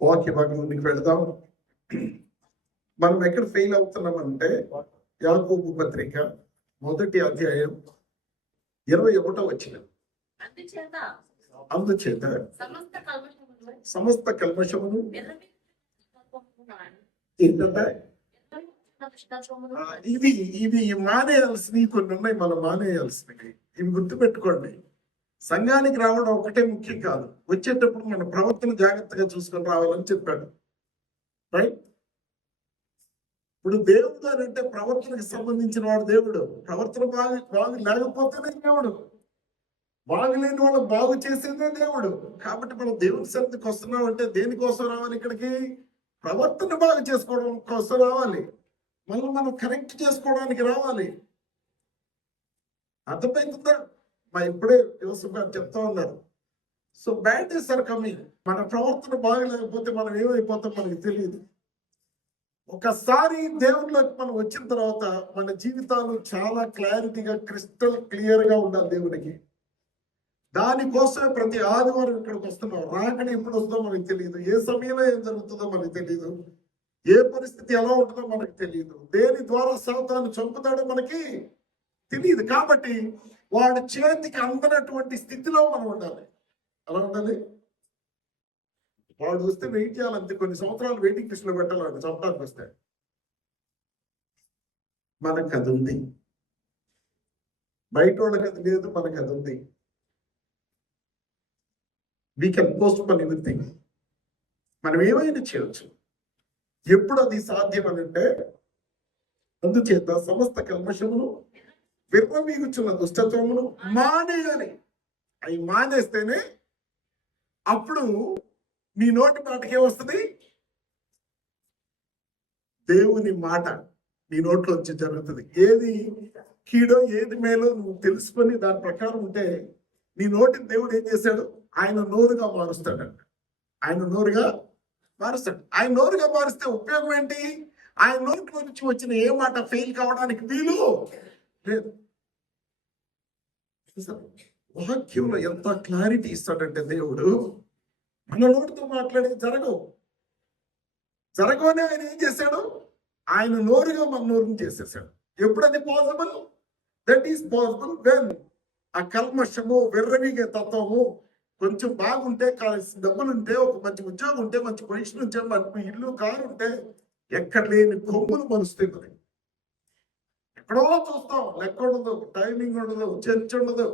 వాక్య భాగంలోనికి వెళదాం. మనం ఎక్కడ ఫెయిల్ అవుతున్నామంటే యాకోబు పత్రిక 1వ అధ్యాయం 21వ వచనం. అందుచేత సమస్త కల్మషమును ఏంటంటే ఇవి మానేయాల్సినవి కొన్ని ఉన్నాయి. మనం మానేయాల్సినవి ఇవి గుర్తుపెట్టుకోండి. సంఘానికి రావడం ఒకటే ముఖ్యం కాదు, వచ్చేటప్పుడు మన ప్రవర్తన జాగ్రత్తగా చూసుకొని రావాలని చెప్పాడు. రైట్? ఇప్పుడు దేవుడు అని అంటే ప్రవర్తనకు సంబంధించిన వాడు దేవుడు. ప్రవర్తన బాగు లేకపోతేనే దేవుడు, బాగులేని వాళ్ళు బాగు చేసేదే దేవుడు. కాబట్టి మనం దేవుని సన్నిధికి వస్తున్నాం అంటే దేనికోసం రావాలి? ఇక్కడికి ప్రవర్తన బాగు చేసుకోవడం కోసం రావాలి, మనం కరెక్ట్ చేసుకోవడానికి రావాలి. అర్థమవుతుందా? మా ఇప్పుడే యోసేపు గారు చెప్తా ఉన్నారు. So bad days are coming. మన ప్రవర్తన బాగలేకపోతే మనం ఏమైపోతాం మనకి తెలియదు. ఒకసారి దేవుళ్ళకి మనం వచ్చిన తర్వాత మన జీవితాలు చాలా క్లారిటీగా క్రిస్టల్ క్లియర్ గా ఉండాలి దేవుడికి. దానికోసమే ప్రతి ఆదివారం ఇక్కడికి వస్తున్నాం. రాకని ఎప్పుడు వస్తుందో మనకి తెలియదు, ఏ సమయంలో ఏం జరుగుతుందో మనకి తెలియదు, ఏ పరిస్థితి ఎలా ఉంటుందో మనకి తెలియదు, దేని ద్వారా సాతాను చంపుతాడో మనకి తెలియదు. కాబట్టి వాడి చేతికి అందనటువంటి స్థితిలో మనం ఉండాలి. ఎలా ఉండాలి? వాడు వస్తే వెయిట్ చేయాలంతే, కొన్ని సంవత్సరాలు వెయిటింగ్ లిస్ట్ లో పెట్టాలంటే చంపడానికి వస్తే. మనకు అది ఉంది, బయట వాళ్ళకి అది లేదు, మనకు అది ఉంది. We can post phone everything. మనం ఏమైనా చేయవచ్చు. ఎప్పుడు అది సాధ్యం అని అంటే, అందుచేత సమస్త కల్మషమును విర్రవీగుచున్న దుష్టత్వమును మానేయాలి. అవి మానేస్తేనే అప్పుడు నీ నోటి మాటకే వస్తుంది, దేవుని మాట నీ నోట్లో వచ్చి జరుగుతుంది. ఏది కీడో ఏది మేలో నువ్వు తెలుసుకొని దాని ప్రకారం ఉంటే నీ నోటిని దేవుడు ఏం చేశాడు? ఆయన నోరుగా మారుస్తాడంట. ఆయన నోరుగా మారుస్తాడు. ఆయన నోరుగా మారిస్తే ఉపయోగం ఏంటి? ఆయన నోట్లో నుంచి వచ్చిన ఏ మాట ఫెయిల్ కావడానికి వీలు లేదు. వాక్యంలో ఎంత క్లారిటీ ఇస్తాడంటే దేవుడు, మన నోటితో మాట్లాడేది జరగవనే ఆయన ఏం చేశాడు? ఆయన నోరుగా మన నోరుని చేసేసాడు. ఎప్పుడు అది possible? That is possible when ఆ కల్మషము, విర్రవీగే తత్వము కొంచెం బాగుంటే, కావాల్సిన డబ్బులు ఉంటే, ఒక మంచి ఉద్యోగం ఉంటే, మంచి పొజిషన్ ఉంటే, మనకు ఇల్లు కారు ఉంటే, ఎక్కడ లేని కొమ్ములు మలుస్తాయి. మరి ఎక్కడో చూస్తాం, లెక్క ఉండదు, టైమింగ్ ఉండదు, చర్చ ఉండదు.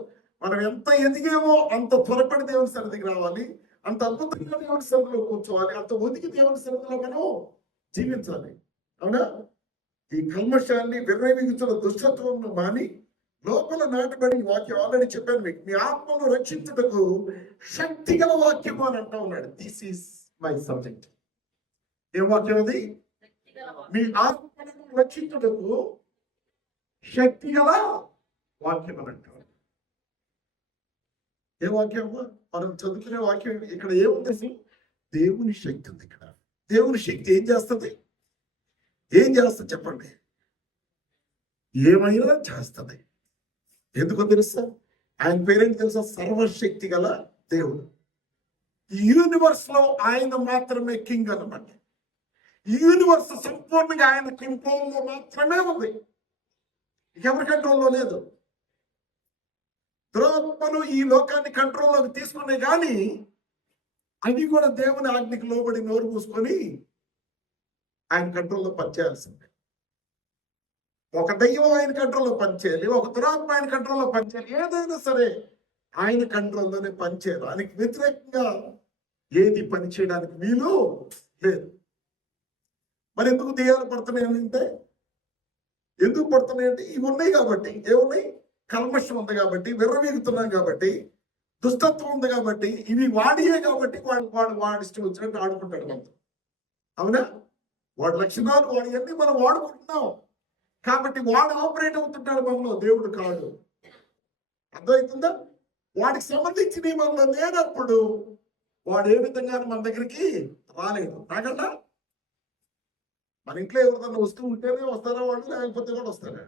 మనం ఎంత ఎదిగేమో అంత త్వరపడి దేవుని సన్నిధికి రావాలి, అంత అద్భుతంగా దేవుని సన్నిధిలో కూర్చోవాలి, అంత ఒదిగి దేవుని సన్నిధిలో మనం జీవించాలి. అవునా? ఈ కల్మషాన్ని, విర్రవీగుతున్న దుష్టత్వంను మాని లోపల నాటబడి, వాక్యం ఆల్రెడీ చెప్పాను మీకు, మీ ఆత్మను రక్షించుటకు శక్తి గల వాక్యము అని అంటా ఉన్నాడు. This is my subject. ఏ వాక్యం అది? మీ ఆత్మను రక్షించుటకు శక్తి గల వాక్యం అని అంటారు. ఏ వాక్యం? మనం చదువుకునే వాక్యం ఇక్కడ ఏముంది? దేవుని శక్తి ఉంది. ఇక్కడ దేవుని శక్తి ఏం చేస్తుంది? చెప్పండి. ఏమైనా చేస్తుంది. ఎందుకో తెలుసా? ఆయన పేరేంటి తెలుసా? సర్వశక్తి గల దేవుడు. యూనివర్స్ లో ఆయన మాత్రమే కింగ్ అన్నమాట. యూనివర్స్ సంపూర్ణంగా ఆయన కంట్రోల్లో మాత్రమే ఉంది, ఎవరి కంట్రోల్లో లేదు. దురాత్మలు ఈ లోకాన్ని కంట్రోల్లోకి తీసుకునే కానీ అవి కూడా దేవుని ఆజ్ఞకి లోబడి నోరు మూసుకొని ఆయన కంట్రోల్లో పనిచేయాల్సిందే. ఒక దయ్యం ఆయన కంట్రోల్లో పనిచేయాలి, ఒక దురాత్మ ఆయన కంట్రోల్లో పనిచేయాలి. ఏదైనా సరే ఆయన కంట్రోల్లోనే పనిచేయాలి. దానికి వ్యతిరేకంగా ఏది పని చేయడానికి వీలు లేదు. మరి ఎందుకు దెయ్యాలు పడుతున్నాయంటే, ఎందుకు పడుతున్నాయంటే ఇవి ఉన్నాయి కాబట్టి. ఏమున్నాయి? కల్మషం ఉంది కాబట్టి, విర్రవీగుతున్నాం కాబట్టి, దుష్టత్వం ఉంది కాబట్టి, ఇవి వాడియే కాబట్టి వాడు ఇష్టం వచ్చినట్టు ఆడుకుంటాడు మనతో. అవునా? వాడి లక్షణాలు వాడి మనం వాడుకుంటున్నాం కాబట్టి వాడు ఆపరేట్ అవుతుంటాడు మనలో, దేవుడు కాదు. అర్థమవుతుందా? వాడికి సంబంధించిన మనలో లేనప్పుడు వాడు ఏ విధంగా మన దగ్గరికి రాలేడు. రాగలరా? మన ఇంట్లో ఎవరిదన్నా వస్తువు ఉంటేనే వస్తారా వాళ్ళు, లేకపోతే కూడా వస్తారా?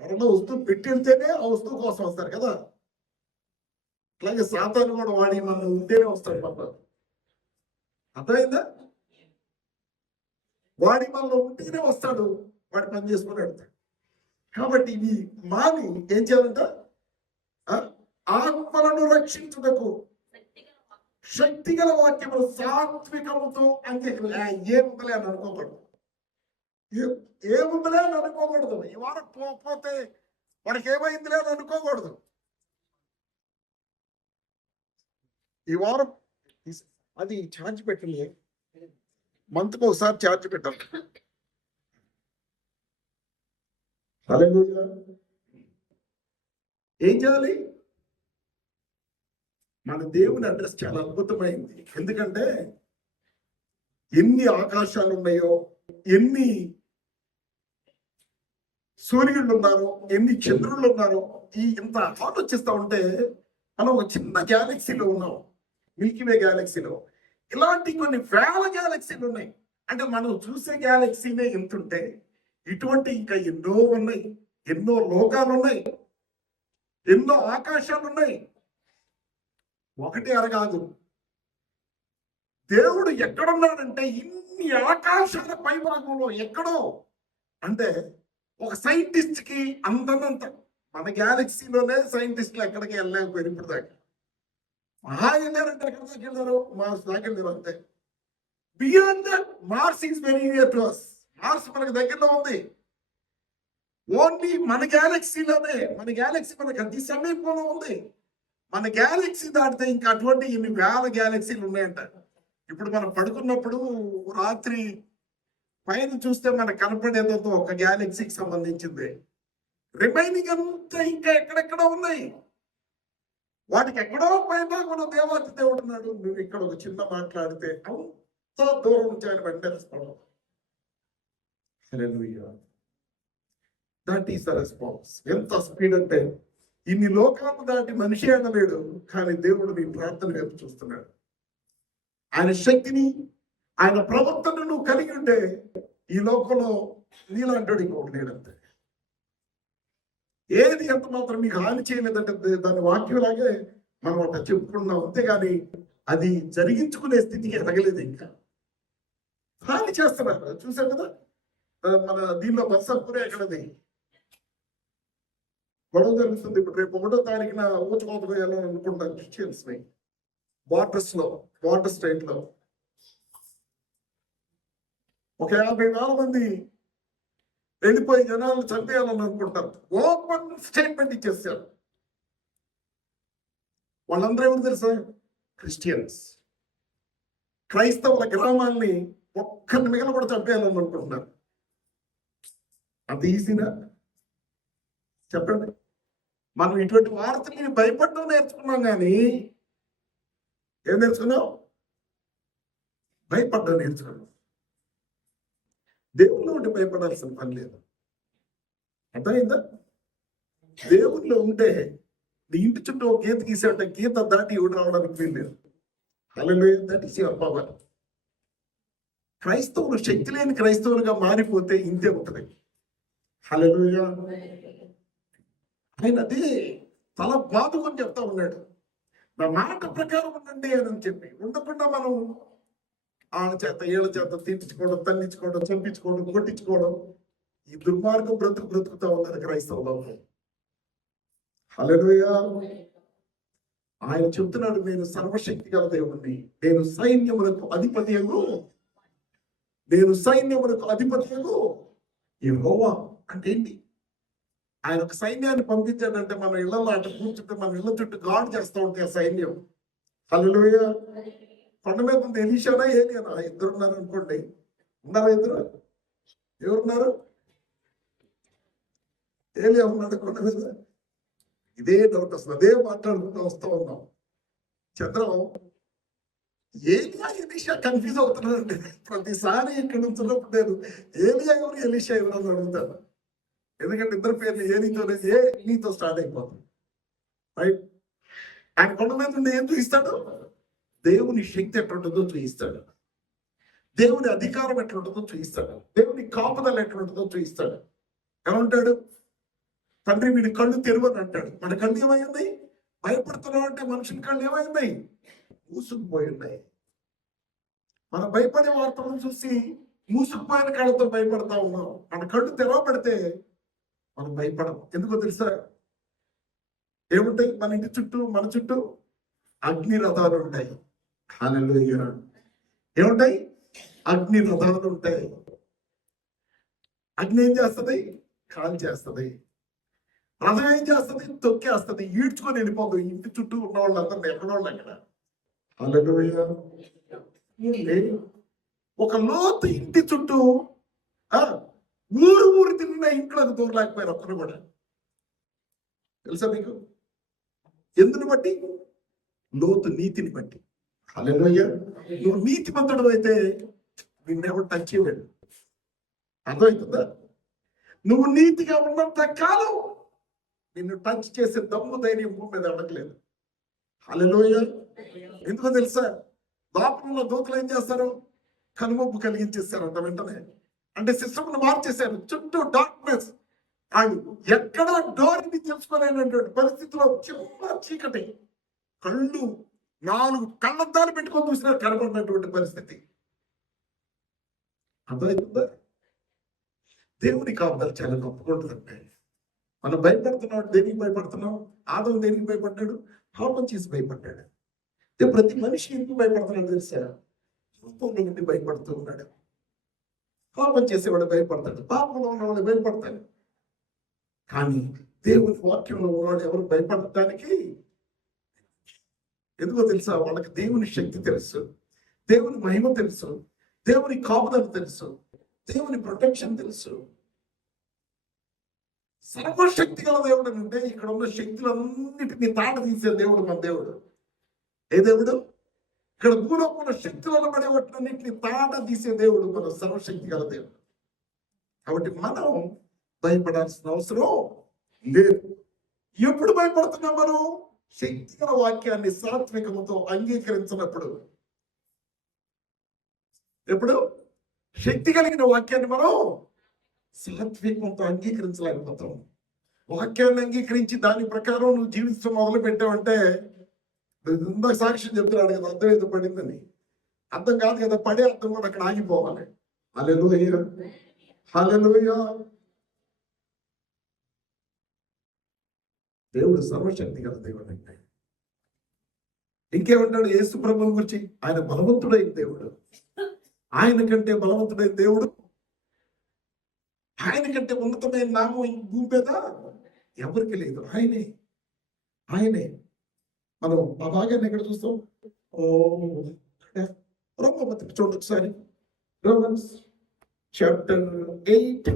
కరోనా వస్తువు పెట్టితేనే ఆ వస్తువు కోసం వస్తారు కదా. అట్లాగే సాతాను కూడా వాడి మనం ఉంటేనే వస్తాడు. అర్థమైందా? వాడి మనలో ఉంటేనే వస్తాడు, వాడి పని చేసుకుని వెళ్తాడు. కాబట్టి ఇవి మాని ఏం చేయాలంట? ఆత్మలను రక్షించుటకు శక్తిగల వాక్యములు సాత్వికముతో ఏముందలే అని అనుకోకూడదు. ఏముందలే అని అనుకోకూడదు. ఈ వారం పోతే వాడికి ఏమైందిలే అని అనుకోకూడదు. ఈ వారం అది ఛార్జ్ పెట్టలే, మంత్కి ఒకసారి ఛార్జ్ పెట్టాలి. హల్లెలూయా. ఏం చేయాలి? మన దేవుని అడ్రస్ చాలా అద్భుతమైంది. ఎందుకంటే ఎన్ని ఆకాశాలు ఉన్నాయో, ఎన్ని సూర్యుళ్ళు ఉన్నారో, ఎన్ని చంద్రుళ్ళు ఉన్నారో, ఇంత ఆలోచిస్తా ఉంటే మనం ఒక చిన్న గ్యాలక్సీలో ఉన్నాం, మిల్కీవే గ్యాలక్సీలో. ఇలాంటి కొన్ని వేల గ్యాలక్సీలు ఉన్నాయి. అంటే మనం చూసే గ్యాలక్సీనే ఎంతుంటే ఇటువంటి ఇంకా ఎన్నో ఉన్నాయి, ఎన్నో లోకాలు ఉన్నాయి, ఎన్నో ఆకాశాలు ఉన్నాయి. ఒకటి అరగాదు. దేవుడు ఎక్కడున్నాడంటే ఇన్ని ఆకాశాల పైభాగంలో ఎక్కడో. అంటే ఒక సైంటిస్ట్ కి అందనంత మన గ్యాలక్సీలోనే సైంటిస్టులు ఎక్కడికి వెళ్ళలేకపోయారు ఇప్పుడు దాకా. వెళ్ళారంటే ఎక్కడ దాకా వెళ్ళారు? మార్స్ దాకా వెళ్ళారు అంతే. Beyond that Mars is very near to us. Mars మనకు దగ్గరలో ఉంది. ఓన్లీ మన గ్యాలక్సీలోనే, మన గ్యాలక్సీ మనకు అతి సమీపంలో ఉంది. మన గ్యాలక్సీ దాటితే ఇంకా అటువంటి ఇన్ని వేల గ్యాలక్సీలు ఉన్నాయంట. ఇప్పుడు మనం పడుకున్నప్పుడు రాత్రి పైన చూస్తే మనకు కనపడేదో ఒక గ్యాలక్సీకి సంబంధించింది. రిమైనింగ్ అంతా ఇంకా ఎక్కడెక్కడో ఉన్నాయి. వాటికి ఎక్కడో పైభాగంలో దేవాతి దేవుడు ఉన్నాడు. నువ్వు ఇక్కడ ఒక చిన్న మాట్లాడితే అంత దూరం నుంచి ఆయన వెంటనే respond. Hallelujah. That is the response. ఎంత స్పీడ్ అంటే ఇన్ని లోకాలు దాటి మనిషి అనలేడు, కానీ దేవుడు నీ ప్రార్థన వైపు చూస్తున్నాడు. ఆయన శక్తిని, ఆయన ప్రవర్తనను నువ్వు కలిగి ఉంటే ఈ లోకంలో నీలాంటి ఇంకొకటి లేడంతే. ఏది ఎంత మాత్రం మీకు హాని చేయలేదంటే దాని వాక్యంలాగే మనం అట్లా చెప్పుకున్నాం, అంతేగాని అది జరిగించుకునే స్థితికి ఎదగలేదు. ఇంకా హాని చేస్తున్నారు. చూసాం కదా మన దీనిలో బస్సప్పురే ఎక్కడది గొడవ జరుగుతుంది. ఇప్పుడు రేపు 1వ తారీఖున ఊచకోతకు వెళ్ళాలని అనుకుంటాను క్రిస్టియన్స్ ని. బార్డర్ స్టేట్ లో ఒక 50,000 మంది వెళ్ళిపోయి జనాలను చంపేయాలని అనుకుంటారు. ఓపెన్ స్టేట్మెంట్ ఇచ్చేసారు. వాళ్ళందరూ ఎవరు తెలుసా? క్రిస్టియన్స్. క్రైస్తవుల గ్రామాల్ని ఒక్కరిని మిగల కూడా చంపేయాలని అనుకుంటున్నారు. అది ఈజీనా చెప్పండి? మనం ఇటువంటి వార్తల్ని భయపడడం నేర్చుకున్నాం, కానీ ఏం నేర్చుకున్నాం? భయపడ్డం నేర్చుకున్నాం. దేవుల్లో ఉంటే భయపడాల్సిన పని లేదు. అర్థమైందా? దేవుల్లో ఉంటే నీ ఇంటి చుట్టూ ఒక గీత గీసాడంటే గీత దాటి ఎవడు రావడానికి వీల్లేదు. Hallelujah. That is your power. క్రైస్తవులు శక్తి లేని క్రైస్తవులుగా మారిపోతే ఇంతే ఉంటుంది. హల్లెలూయా. ఆయన అది చాలా బాధగా చెప్తా ఉన్నాడు. నా మాట ప్రకారం ఉండండి అని చెప్పి. ఉండకుండా మనం వాళ్ళ చేత ఏళ్ళ చేత తీర్చుకోవడం, తల్లించుకోవడం, చంపించుకోవడం, కొట్టించుకోవడం, ఈ దుర్మార్గం బ్రతుకుతా ఉన్నారు క్రైస్తవులు. హల్లెలూయా. ఆయన చెప్తున్నాడు, నేను సర్వశక్తి గల దేవుణ్ణి, నేను సైన్యములకు అధిపతియగు యెహోవా. అంటే ఏంటి? ఆయన ఒక సైన్యాన్ని పంపించాడంటే మన ఇళ్లలో అటు కూర్చుంటే మన ఇళ్ల చుట్టూ గాడ్ చేస్తూ ఉంటే ఆ సైన్యం. హల్లెలూయా. కొండ మీద ఉంది ఎలీషానా ఏలియానా? ఇద్దరు ఉన్నారు అనుకోండి. ఉన్నారా ఇద్దరు? ఎవరున్నారు? ఏలియా ఉన్నాడు కొండ మీద. ఇదే డౌట్ వస్తుంది. అదే మాట్లాడుకుంటూ వస్తూ ఉన్నాం. చంద్రం ఏలియా ఎలీషా కన్ఫ్యూజ్ అవుతున్నానండి. ప్రతిసారి ఇక్కడ నుంచినప్పుడు నేను ఏలియా ఎవరు ఎలీషా ఎవరు అని అడుగుతాను. ఎందుకంటే ఇద్దరు పేర్లు నీతో స్టార్ట్ అయిపోతుంది. రైట్? ఆయన కొండ మీద నుండి ఏం చూపిస్తాడు? దేవుని శక్తి ఎట్లుంటుందో చూపిస్తాడు. దేవుని అధికారం ఎట్లుంటుందో చూపిస్తాడు. దేవుని కాపుదల ఎట్లుంటుందో చూపిస్తాడు. ఏమంటాడు? తండ్రి వీడి కళ్ళు తెరువని అంటాడు. మన కళ్ళు ఏమైంది? భయపడుతున్నావు అంటే మనుషుల కళ్ళు ఏమైంది? మూసుకుపోయి ఉన్నాయి. మనం భయపడే వార్తలను చూసి మూసుకుపోయిన కళ్ళతో భయపడతా ఉన్నాం. మన కళ్ళు తెరవబడితే మనం భయపడం. ఎందుకో తెలుసా? ఏముంటాయి మన ఇంటి చుట్టూ, మన చుట్టూ అగ్ని రథాలు ఉంటాయి. హల్లెలూయా. ఏముంటాయి? అగ్ని రథాలు ఉంటాయి. అగ్ని ఏం చేస్తుంది? కాల్ చేస్తుంది. రథం ఏం చేస్తుంది? తొక్కేస్తుంది, ఈడ్చుకొని వెళ్ళిపోతుంది. ఇంటి చుట్టూ ఉన్న వాళ్ళందరినీ ఎక్కడోళ్ళు అక్కడ. హల్లెలూయా. ఒక లోతు ఇంటి చుట్టూ ఊరు తిన్న ఇంట్లోకి దూరలేకపోయారు ఒక్కరు కూడా. తెలుసా మీకు? ఎందుని బట్టి? లోతు నీతిని బట్టి. హల్లెలూయా. నువ్వు నీతిమంతుడు అయితే నిన్నెవరు టచ్ చేయలేడు. అర్థమవుతుందా? నువ్వు నీతిగా ఉన్నంత కాలం నిన్ను టచ్ చేసే దమ్ము ధైర్యం భూమి మీద అడగలేదు. హల్లెలూయా. ఎందుకో తెలుసా? లోపల దూతలు ఏం చేస్తారు? కనుమొప్పు కలిగించేస్తారు అంత వెంటనే. అంటే సిస్టమ్ను మార్చేశారు. చుట్టూ డార్క్నెస్. ఆయన ఎక్కడ డోర్ని తెలుసుకోలేనటువంటి పరిస్థితిలో చిన్న చీకటి. కళ్ళు 4 కళ్ళద్దాలు పెట్టుకొని చూసినా కనబడినటువంటి పరిస్థితి. అర్థమవుతుందా? దేవుని కాపుదల చాలా గొప్పగా ఉంటుందంటే. మనం భయపడుతున్నాం. దేనికి భయపడుతున్నాం? ఆదం దేనికి భయపడ్డాడు? పాపం చేసి భయపడ్డాడు. ప్రతి మనిషి ఎందుకు భయపడుతున్నాడు తెలుసా? పాపంలో నుండి భయపడుతూ ఉన్నాడు. పాపం చేసేవాడు భయపడతాడు, పాపంలో ఉన్నవాడు భయపడతాడు. కానీ దేవుని వాక్యంలో ఉన్నవాడు ఎవరు భయపడటానికి? ఎందుకో తెలుసా? వాళ్ళకి దేవుని శక్తి తెలుసు, దేవుని మహిమ తెలుసు, దేవుని కాపుదల తెలుసు, దేవుని ప్రొటెక్షన్ తెలుసు. సర్వశక్తి గల దేవుడు అంటే ఇక్కడ ఉన్న శక్తులన్నిటినీ తాట తీసే దేవుడు మన దేవుడు. ఏ దేవుడు? ఇక్కడ భూలోకంలో ఉన్న శక్తులను పడే వాటినన్నింటినీ తాట తీసే దేవుడు మన సర్వశక్తి గల దేవుడు. కాబట్టి మనం భయపడాల్సిన అవసరం లేదు. ఎప్పుడు భయపడుతున్నాం మనం? శక్తి గల వాక్యాన్ని సాత్వికముతో అంగీకరించినప్పుడు. ఎప్పుడు? శక్తి కలిగిన వాక్యాన్ని మనం సాత్వికంతో అంగీకరించలేకపోతాం. వాక్యాన్ని అంగీకరించి దాని ప్రకారం నువ్వు జీవించడం మొదలు పెట్టావంటే, ఇందాక సాక్ష్యం చెప్తున్నాడు కదా, అర్థం ఏదో పడిందని. అర్థం కాదు కదా, పడే అర్థం కూడా అక్కడ ఆగిపోవాలి. హల్లెలూయా. హల్లెలూయా. దేవుడు సర్వశక్తి గల దేవుడు అంటే. ఇంకేమంటాడు యేసు ప్రభువుని గురించి? ఆయన బలవంతుడైన దేవుడు. ఆయన కంటే బలవంతుడైన దేవుడు, ఆయన కంటే ఉన్నతమైన నామం భూమి మీద ఎవరికి లేదు. ఆయనే. మనం ఆ భాగాన్ని ఎక్కడ చూస్తాం? రోమపత్రిక చూడండి ఒకసారి. Romans chapter 8.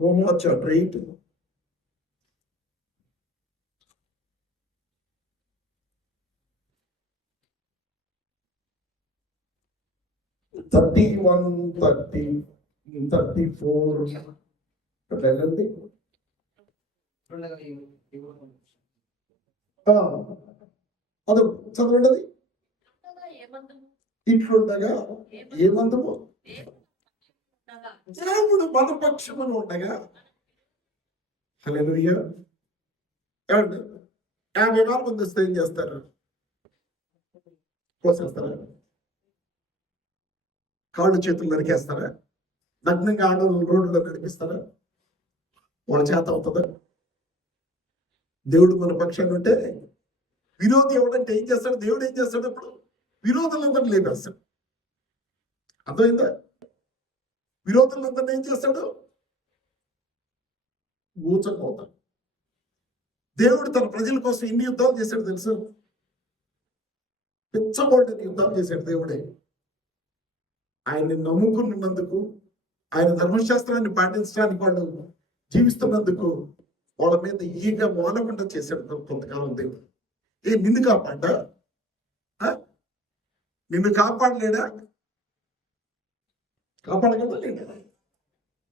Romans chapter 8. (31, 30, 34) వెళ్ళండి. అది చదవండి. అది ఇట్లుండగా ఏమందము? దేవుడు మన పక్షమున ఉండగా. హల్లెలూయా. ఏమండి? 50,000 మంది వస్తే ఏం చేస్తారు? కోసేస్తారా? కాళ్ళు చేతులు నరికేస్తారా? నగ్నంగా ఆడవాళ్ళు రోడ్లో నడిపిస్తారా? వాళ్ళ చేత అవుతుందా? దేవుడు మన పక్షాన్ని ఉంటే విరోధి ఎవడంటే ఏం చేస్తాడు? దేవుడు ఏం చేస్తాడు? అప్పుడు విరోధులందరినీ లేపేస్తాడు. అర్థమైందా? విరోధులందరినీ ఏం చేస్తాడు? ఊచకపోతాడు. దేవుడు తన ప్రజల కోసం ఎన్ని యుద్ధాలు చేశాడు తెలుసు? పిచ్చబోల్డని యుద్ధాలు చేశాడు దేవుడే. ఆయన్ని నమ్ముకున్నందుకు, ఆయన ధర్మశాస్త్రాన్ని పాటించడానికి వాళ్ళు జీవిస్తున్నందుకు వాళ్ళ మీద ఈగ మోనకుండా చేశాడు కొంతకాలం దేవుడు. నిన్ను కాపాడ్డా? నిన్ను కాపాడలేడా? కాపాడగలదా? లేదా?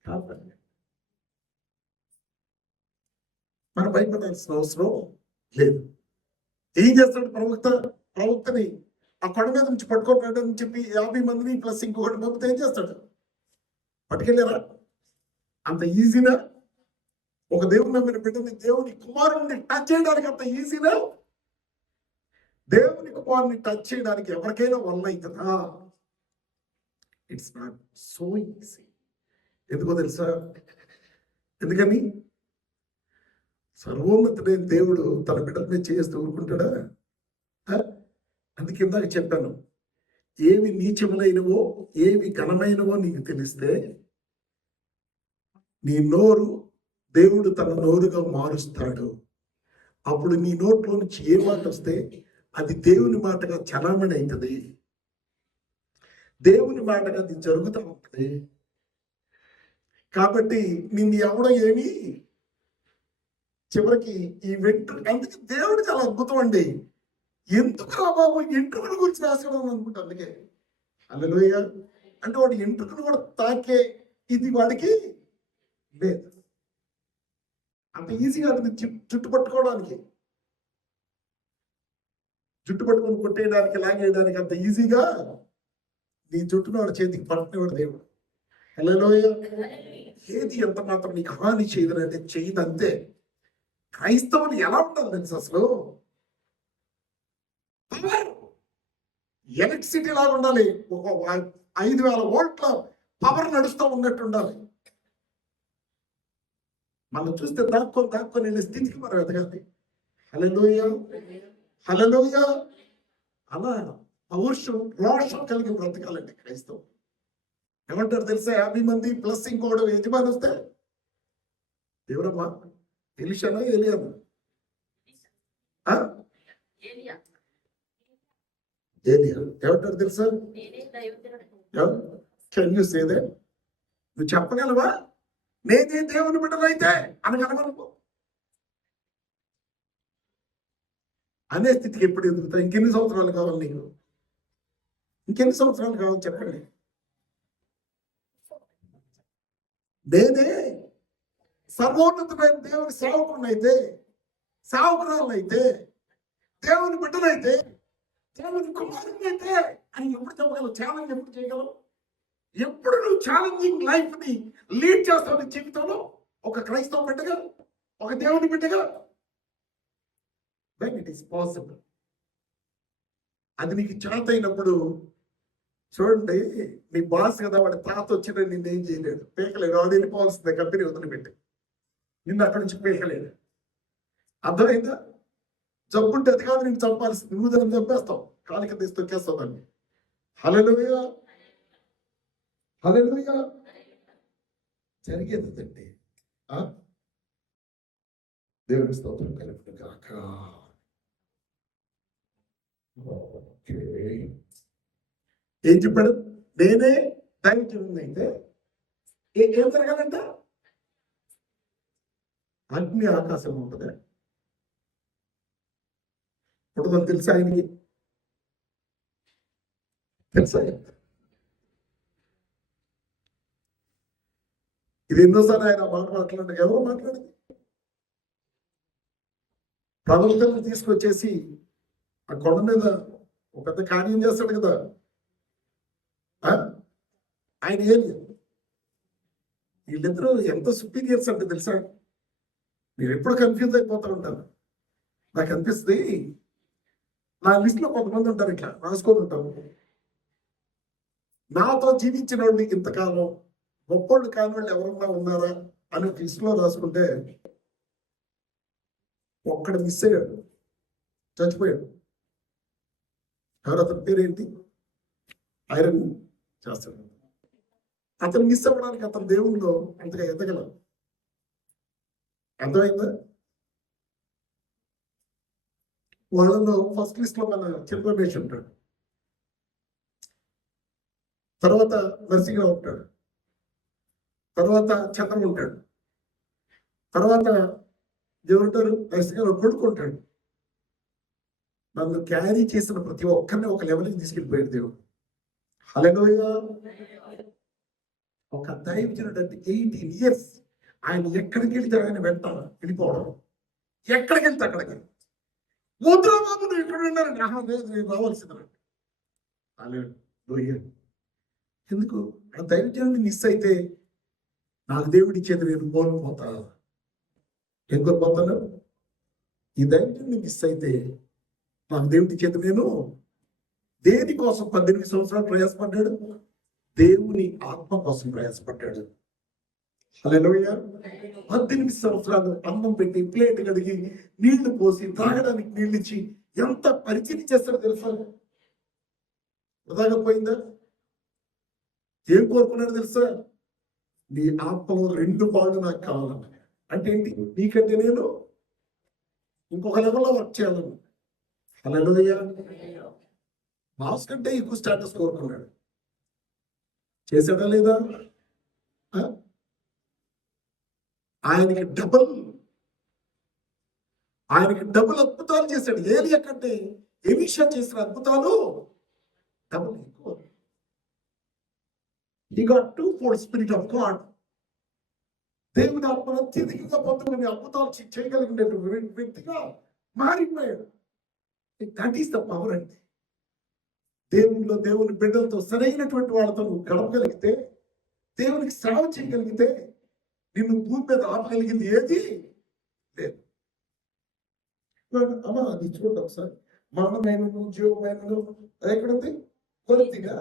కాపాడలే. మనం భయపడాల్సిన అవసరం లేదు. ఏం చేస్తాడు ప్రవక్తని ఆ కొండ మీద నుంచి పట్టుకుంటాడు అని చెప్పి 50 మందిని ప్లస్ ఇంకొకటి పంపితే ఏం చేస్తాడు? పట్టుకెళ్ళారా? అంత ఈజీనా? ఒక దేవుని నమ్మిన బిడ్డని దేవుని కుమారుణ్ణి టచ్ చేయడానికి అంత ఈజీనా? దేవుని కుమారుని టచ్ చేయడానికి ఎవరికైనా వల్ల అవుతుందా? It's not so easy. ఎందుకో తెలుసా? ఎందుకని? సర్వోన్నతుడైన దేవుడు తన బిడ్డల మీద చేస్తూ ఊరుకుంటాడా? అందుకే ఇందాక చెప్పాను, ఏవి నీచములైనవో ఏవి ఘనమైనవో నీకు తెలిస్తే నీ నోరు దేవుడు తన నోరుగా మారుస్తాడు. అప్పుడు నీ నోట్లో నుంచి ఏ మాట వస్తే అది దేవుని మాటగా చలామణి అవుతుంది, దేవుని మాటగా అది జరుగుతూ ఉంటుంది. కాబట్టి నిన్ను ఎవడో ఏమి చివరికి ఈ అందుకే దేవుడు చాలా అద్భుతం అండి. ఎందుకు బాబు ఎంట్రుకల గురించి రాసుకోవడం అనుకుంటా. అందుకే హల్లెలూయా అంటే వాడు ఎంట్రుకను కూడా తాకే ఇది వాడికి లేదు. అంత ఈజీగా అది జుట్టు పట్టుకోవడానికి, జుట్టు పట్టుకొని కొట్టేయడానికి, లాగేయడానికి అంత ఈజీగా నీ జుట్టును వాడి చేతికి పట్టినవాడు దేవుడు. హల్లెలూయా. ఏది ఎంత మాత్రం నీకు హాని చేయదంటే చేయదంతే. క్రైస్తవులు ఎలా ఉండాలి తెలుసు? అసలు పవర్ ఎలక్ట్రిసిటీ లాగా ఉండాలి. ఒక 5,000 వోల్ట్ల పవర్ నడుస్తూ ఉన్నట్టు ఉండాలి. మనం చూస్తే దాక్కొని వెళ్ళే స్థితికి మనం ఎదగాలి. హల్లెలూయా, హల్లెలూయా. అలా పౌరుషం రోషం కలిగి బ్రతకాలండి క్రైస్తవం. ఏమంటారు తెలుసా? 50 మంది ప్లస్ ఇంకోడు యజమాని వస్తే ఎవరమ్మా? ఎలీషానా ఏలియానా? ఏలియా. ఏమంటారు తెలుసా? Can you say that? నువ్వు చెప్పగలవా నేనే దేవుని బిడ్డనైతే అనగలవనుకో అనే స్థితికి ఎప్పుడు ఎదుగుతా? ఇంకెన్ని సంవత్సరాలు కావాలి నీకు? ఇంకెన్ని సంవత్సరాలు కావాలి చెప్పండి? నేనే సర్వోన్నతమైన దేవుని సేవకుడినైతే, సేవకురాలైతే, దేవుని బిడ్డనైతే, దేవుని కుమారునైతే అని ఎప్పుడు చెప్పగలవు? ఛాలెంజ్ ఎప్పుడు చేయగలవు? ఎప్పుడు నువ్వు ఛాలెంజింగ్ లైఫ్ ని లీడ్ చేస్తావు నీ జీవితంలో? ఒక క్రైస్తవ బిడ్డగా, ఒక దేవుని బిడ్డగా. when it is possible. అది నీకు చేత అయినప్పుడు చూడండి, నీ బాస్ కదా, వాడి తాత వచ్చిన నిన్నేం చేయలేడు, పీకలేడు. వాడు వెళ్ళిపోవాల్సిందే, కంపెనీ వదిలిపెట్టి నిన్ను అక్కడి నుంచి పీకలేడు. అర్థమైందా? జబ్బుంటే అది కాదు నేను చంపాల్సింది, నువ్వు దాన్ని చంపేస్తావు, కాలిక తీసి తొక్కేస్తావు దాన్ని. హల్లెలూయా, హల్లెలూయా. జరిగేది అదండి. దేవుని స్తోత్రం కలుగును గాక. ఏం చెప్పాడు? నేనే దైవజనుడిని అయితే ఏం జరగాలంట? అగ్ని ఆకాశం ఉంటుంది. ఇప్పుడు తెలుసా ఆయనకి? తెలుసా? ఇది ఎన్నోసారి ఆయన మాట మాట్లాడండి. ఎవరో మాట్లాడింది? ప్రవక్తలను తీసుకొచ్చేసి ఆ కొండ మీద ఒక పెద్ద కార్యం చేస్తాడు కదా ఆయన. ఏమి వీళ్ళిద్దరూ ఎంత సుపీరియర్స్ అంటే తెలుసా? మీరు ఎప్పుడు కన్ఫ్యూజ్ అయిపోతూ ఉంటారు. నాకు అనిపిస్తుంది, నా లిస్ట్లో కొంతమంది ఉంటారు, ఇట్లా రాసుకొని ఉంటారు. నాతో జీవించిన వాళ్ళు ఇంతకాలం గొప్పోళ్ళు కాని వాళ్ళు ఎవరన్నా ఉన్నారా అని లిస్ట్లో రాసుకుంటే ఒక్కడ మిస్ అయ్యాడు, చచ్చిపోయాడు. ఎవరు? అతని పేరేంటి? ఐరన్ చేస్తాడు. అతను మిస్ అవ్వడానికి అతని దేవుల్లో అంతగా ఎదగలం. అర్థమైందా? వాళ్ళలో ఫస్ట్ లిస్ట్ లో మన చంద్రమేష్ ఉంటాడు, తర్వాత నరసింహరావు ఉంటాడు, తర్వాత చంద్రం ఉంటాడు, తర్వాత ఎవరుంటారు? నరసింహరావు కొడుకు ఉంటాడు. నన్ను క్యారీ చేసిన ప్రతి ఒక్కరిని ఒక లెవెల్కి తీసుకెళ్ళిపోయాడు దేవుడు. హల్లెలూయా. ఒక దైవజనుడు అంటే 18 years ఆయన ఎక్కడికి వెళ్తే ఆయన వెంట వెళ్ళిపోవడం, ఎక్కడికి వెళ్తే అక్కడికి. వద్దురా బాబు నువ్వు ఎక్కడ ఉన్నారండి? నేను రావాల్సిందండి. హల్లెలూయా. ఎందుకు? ఆ దైవజనుడిని మిస్ అయితే నాకు దేవుడి ఇచ్చేది నేను కోల్పోతా. ఏం కోల్పోతాను? ఈ ధైర్యాన్ని మిస్ అయితే నాకు దేవుడి చేత నేను దేనికోసం 18 సంవత్సరాలు ప్రయాసపడ్డాడు? దేవుని ఆత్మ కోసం ప్రయాసపడ్డాడు. హల్లెలూయా. 18 సంవత్సరాలు అన్నం పెట్టి ప్లేట్ కడిగి నీళ్లు పోసి తాగడానికి నీళ్ళు ఇచ్చి ఎంత పరిచయం చేస్తాడో తెలుసా? వృధాగా పోయిందా? ఏం కోరుకున్నాడు తెలుసా? నీ ఆత్మలో 2 పాళ్ళు నాకు కావాలన్న. అంటే ఏంటి? నీకంటే నేను ఇంకొక లెవెల్లో వర్క్ చేయాలను. హల్లెలూయా. బాస్ కంటే ఎక్కువ స్టేటస్ కోరుకున్నాడు. చేశాడా లేదా? ఆయనకి డబుల్ అద్భుతాలు చేశాడు. ఏలియా కంటే ఎలీషా చేసిన అద్భుతాలు డబుల్ ఎక్కువ. He got 2-fold spirit of God. దేవుని ఆత్మను అత్యధికంగా పొందుకుని అద్భుతాలు చేయగలిగిన వ్యక్తిగా మారిపోయాడు. దట్ ఈస్ ద పవర్ అండి. దేవుని బిడ్డలతో సరైనటువంటి వాళ్ళతో నువ్వు గడపగలిగితే, దేవునికి సేవ చేయగలిగితే, నిన్ను భూమి మీద ఆపగలిగింది ఏది లేదు. అమ్మా అది చూడండి ఒకసారి. మరణమైనను జీవమైనను అది ఎక్కడుంది? కొరింథీగా.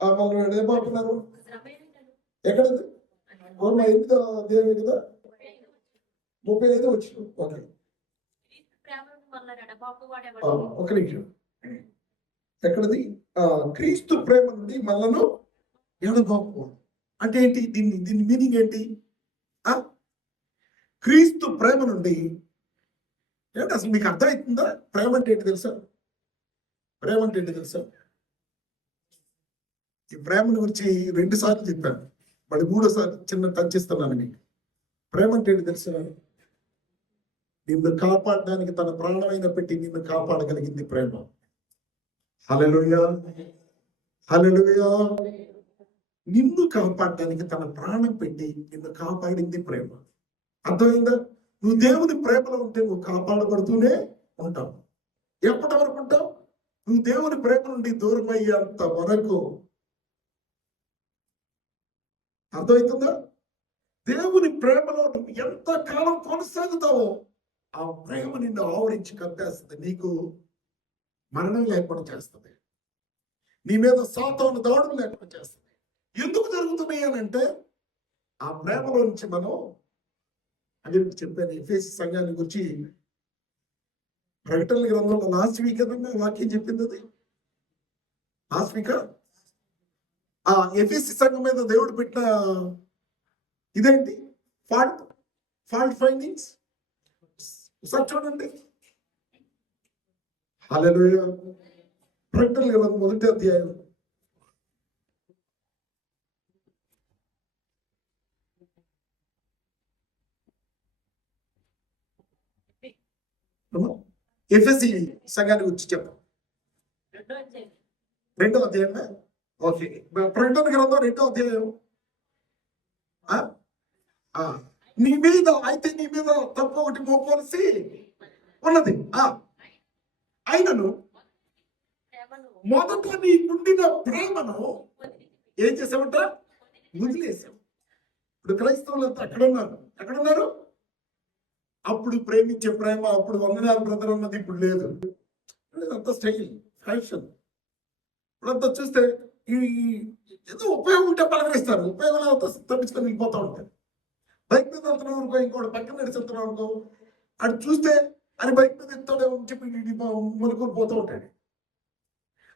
మళ్ళీ ఏమంటున్నారు? ఎక్కడుంది? 8వ అధ్యాయం కదా, 35 వచ్చిన. ఓకే, ఒక నిమిషం. ఎక్కడది? క్రీస్తు ప్రేమ నుండి మనలను ఎడబాపు. అంటే ఏంటి? దీని మీనింగ్ ఏంటి? క్రీస్తు ప్రేమ నుండి ఏంటి? అసలు మీకు అర్థమవుతుందా? ప్రేమ అంటే ఏంటి తెలుసా? ప్రేమ అంటే ఏంటి తెలుసా? ఈ ప్రేమను గురించి 2 సార్లు చెప్పాను, మరి 3వసారి చిన్న టచ్ ఇస్తున్నాను మీకు. ప్రేమ అంటే ఏంటి తెలుసా? నిన్ను కాపాడడానికి తన ప్రాణమైన పెట్టి నిన్ను కాపాడగలిగింది ప్రేమ. హల్లెలూయా, హల్లెలూయా. నిన్ను కాపాడడానికి తన ప్రాణం పెట్టి నిన్ను కాపాడింది ప్రేమ. అర్థమైందా? నువ్వు దేవుని ప్రేమలో ఉంటే నువ్వు కాపాడబడుతూనే ఉంటావు. ఎప్పటి వరకు ఉంటావు? నువ్వు దేవుని ప్రేమ నుండి దూరం అయ్యేంత వరకు. అర్థమవుతుందా? దేవుని ప్రేమలో నువ్వు ఎంత కాలం కొనసాగుతావో ఆ ప్రేమ నిన్ను ఆవరించి కప్పేస్తుంది. నీకు మరణం లేకుండా చేస్తుంది. నీ మీద సాతాను దాడులు లేకుండా చేస్తుంది. ఎందుకు జరుగుతున్నాయి అని అంటే ఆ ప్రేమలో నుంచి మనం అని చెప్పాను. ఎఫెసీ సంఘాన్ని గురించి ప్రకటన గ్రంథంలో లాస్ట్ వీక్ ఏదన్నా వాక్యం చెప్పింది. అది లాస్ట్ వీక్. ఆ ఎఫెసీ సంఘం మీద దేవుడు పెట్టిన ఇదేంటి? Fault findings. ఒకసారి చూడండి. హల్లెలూయా. ప్రకటన గ్రంథం 1వ అధ్యాయం. ఎఫెసీ సంఘాన్ని గురించి చెప్పు. 2వ అధ్యాయమే. ఓకే, ప్రకటన గ్రంథం 2వ అధ్యాయం. నీ మీద తప్పు ఒకటి మోపవలసి ఉన్నది. అయినను మొదట నీకుండిన ప్రేమను ఏం చేసామంట? వదిలేసాం. ఇప్పుడు క్రైస్తవులంతా ఎక్కడున్నారు? అప్పుడు ప్రేమించే ప్రేమ, అప్పుడు వందనాలు బ్రదర్ అన్నది ఇప్పుడు లేదు. అంత స్టైల్, ఫ్యాషన్. ఇప్పుడంతా చూస్తే ఈ ఏదో ఉపయోగం ఉంటే పలకరిస్తారు, ఉపయోగం తప్పించుకొని వెళ్ళిపోతూ ఉంటారు. బైక్ మీద వెళ్తున్నాం అనుకో, ఇంకోటి పక్కన నడిచి వెళ్తున్నాం అనుకో, అటు చూస్తే అని బైక్ మీద ఎత్తాడేమో చెప్పి మొలుకొని పోతూ ఉంటాడు.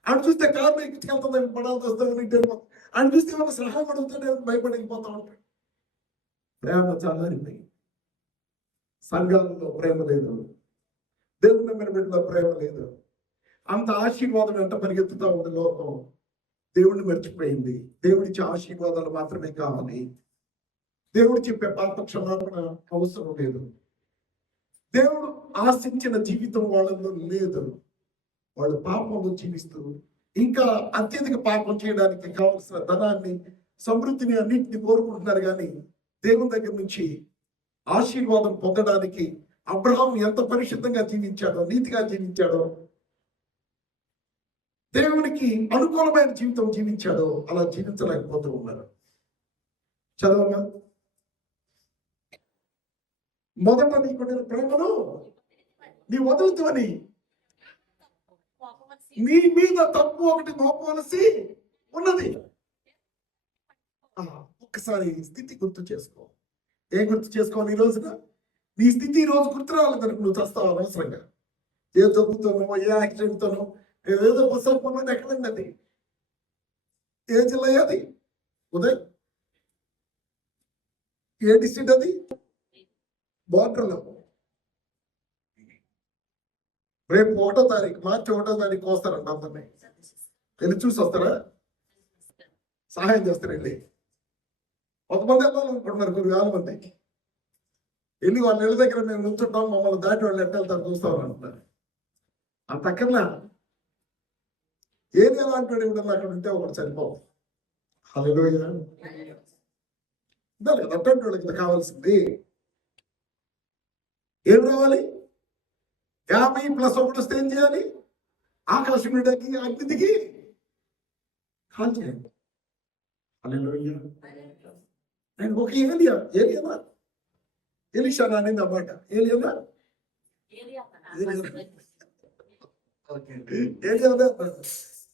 అటు చూస్తే కార్లో ఎక్కించుకెళ్తుంది, పడాల్సి వస్తుంది. అటు చూస్తే ఏమైనా సలహా పడుతుంటే భయపడి వెళ్ళిపోతూ ఉంటాడు. ప్రేమ చాలా అరిపోయింది. సంఘాలలో ప్రేమ లేదు, దేవుని నమ్మిన బిడ్డలో ప్రేమ లేదు. అంత ఆశీర్వాదం వెంట పరిగెత్తుతా ఉంది లోకం. దేవుడిని మర్చిపోయింది. దేవుడిచ్చే ఆశీర్వాదాలు మాత్రమే కావాలి. దేవుడు చెప్పే పాప క్షమాపణ అవసరం లేదు. దేవుడు ఆశించిన జీవితం వాళ్ళలో లేదు. వాళ్ళు పాపంలో జీవిస్తూ ఇంకా అత్యధిక పాపం చేయడానికి కావలసిన ధనాన్ని, సమృద్ధిని, అన్నింటినీ కోరుకుంటున్నారు. కానీ దేవుని దగ్గర నుంచి ఆశీర్వాదం పొందడానికి అబ్రహాం ఎంత పరిశుద్ధంగా జీవించాడో, నీతిగా జీవించాడో, దేవునికి అనుకూలమైన జీవితం జీవించాడో అలా జీవించలేకపోతూ ఉన్నారు. చదవమ్మా. మొదట నీకు ప్రేమను నీ వదులుతావని నీ మీద తప్పు ఒకటి మోపవలసి ఉన్నది. ఒక్కసారి స్థితి గుర్తు చేసుకో. ఏం గుర్తు చేసుకోవాలి? ఈ రోజున నీ స్థితి ఈ రోజు గుర్తు రాలేదనుకు నువ్వు చస్తావు అనవసరంగా. ఏ జబ్బుతోనో ఏ యాక్సిడెంట్తోనో ఏదో బస్సు అయిపోయింది. ఎక్కడండి అది? ఏ జిల్లా అది? ఉదయ్ ఏ డిస్ట్రిక్ట్ అది? బోర్డర్లో. రేపు 1వ తారీఖు మార్చి 1వ తారీఖు వస్తారంట. అందరినీ వెళ్ళి చూసి వస్తారా? సహాయం చేస్తారండి. 100 మంది వెళ్ళాలనుకుంటున్నారు, 10,000 మంది వెళ్ళి వాళ్ళ ఇళ్ళ దగ్గర మేము నుంచుంటాం, మమ్మల్ని దాటి వాళ్ళు ఎట్ట వెళ్తారు చూస్తామని అంటున్నారు. అంత అక్కర్లా. ఏది ఎలాంటి వాడు అక్కడ ఉంటే ఒకటి సరిపోవు. హల్లెలూయా. ఉండాలి కదా అటువంటి వాళ్ళకి కావాల్సింది. ఏం రావాలి? 50+1 వస్తే ఏం చేయాలి? ఆకాశం మీదకి అగ్ని దిగి కాల్ చేయండి. హల్లెలూయా. నేను ఒక ఏలియా ఎలీషా అనేది అన్నమాట. ఏలియా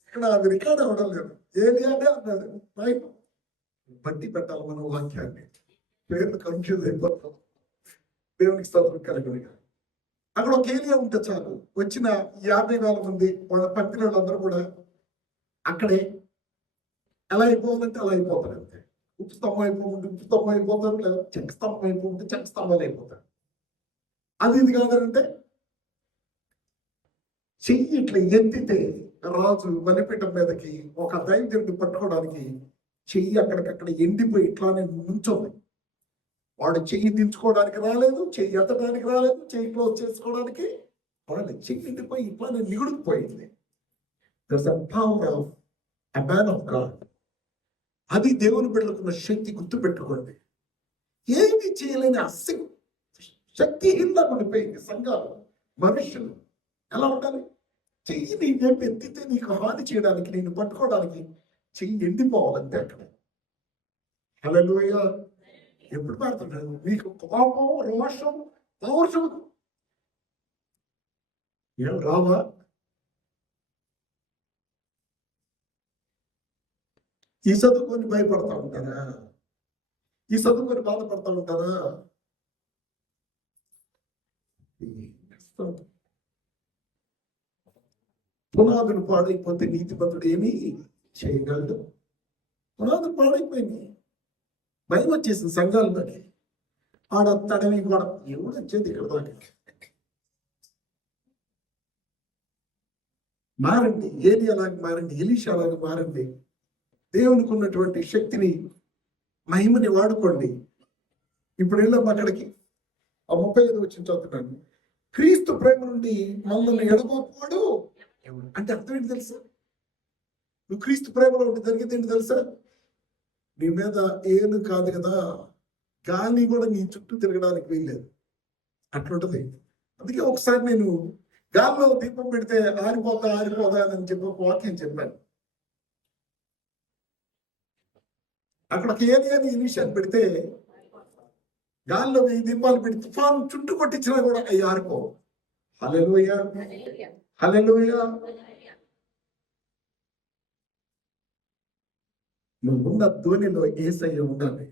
ఇక్కడ అది రికార్డ్ అవ్వడం లేదు. ఏలియానే అన్నాడు. బట్టి పెట్టాలి మన వాక్యాన్ని. పేర్లు కన్ఫ్యూజ్ అయిపోతాం. దేవునికి స్తోత్రం కలుగునిగా. అక్కడ ఒక ఏలియా ఉంటే చాలు, వచ్చిన 50,000 మంది వాళ్ళ పట్టిన వాళ్ళందరూ కూడా అక్కడే ఎలా అయిపోవాలంటే అలా అయిపోతారు. అంతే. ఉప్పు స్తంభం అయిపోతుంటే ఉప్పు స్తంభం అయిపోతారు, లేదా చెక్క స్తంభం అయిపోతుంటే చెక్క స్తంభాలు అయిపోతారు. అది ఇది కాదంటే చెయ్యి ఇట్లా ఎత్తితే రాజు బలిపీఠం మీదకి ఒక దైవజనుడు పట్టుకోవడానికి చెయ్యి అక్కడికక్కడ ఎండిపోయి ఇట్లానే నుంచోంది. వాడు చెయ్యి దించుకోవడానికి రాలేదు, చెయ్యి ఎత్తడానికి రాలేదు, చెయ్యి క్లోజ్ చేసుకోవడానికి రాలేదు. చెయ్యి ఎండిపోయి ఇట్లానే నిగుడుకుపోయింది. There's a power of a man of God. అది దేవుని బిడ్డలకున్న శక్తి. గుర్తు పెట్టుకోండి. ఏమి చేయలేని శక్తిహీనంగా ఉండిపోయింది సంఘాలు. మనుషులు ఎలా ఉండాలి? చెయ్యి నీకు ఎత్తితే నీకు హాని చేయడానికి, నేను పట్టుకోవడానికి చెయ్యి ఎండిపోవాలంటే అక్కడ. హల్లెలూయా. ఎప్పుడు పడుతున్నాడు? నీకు కోపం, రోషం, పౌరుషం ఏం రావా? ఈ చదువుకొని భయపడతా ఉంటారా? ఈ చదువుకొని బాధపడతా ఉంటారా? పునాదులు పాడైపోతే నీతిమంతుడు ఏమి చేయగలడు? పునాదులు పాడైపోయింది. భయం వచ్చేసింది సంఘాలలోకి. ఆడొస్తాడని కూడా ఎవడు వచ్చేది ఇక్కడ దాకా. మారండి. ఏలియాలాగా మారండి, ఎలీషాలాగా మారండి. దేవునికి ఉన్నటువంటి శక్తిని, మహిమని వాడుకోండి. ఇప్పుడు వెళ్ళాం అక్కడికి. ఆ 35 వచ్చిన చదువుతున్నాను. క్రీస్తు ప్రేమ నుండి మమ్మల్ని ఎడగొట్టాడు అంటే అర్థం ఏంటి తెలుసా? నువ్వు క్రీస్తు ప్రేమలో ఉంటే జరిగేది ఏంటి తెలుసా? నీ మీద ఏలు కాదు కదా, గాలి కూడా నీ చుట్టూ తిరగడానికి వీల్లేదు. అట్లుంటది. అందుకే ఒకసారి నేను గాల్లో దీపం పెడితే ఆరిపోతా అని చెప్పి ఒక వాక్యం చెప్పాను. అక్కడ ఒక ఏలియాని ఎలీషాని పెడితే గాల్లో 1000 దీపాలు పెట్టి తుఫాను చుట్టూ కొట్టించినా కూడా అవి ఆరిపో. హల్లెలూయా. హల్లెలూయా. నువ్వున్న ధోనిలో యేసయ్య ఉండాలి.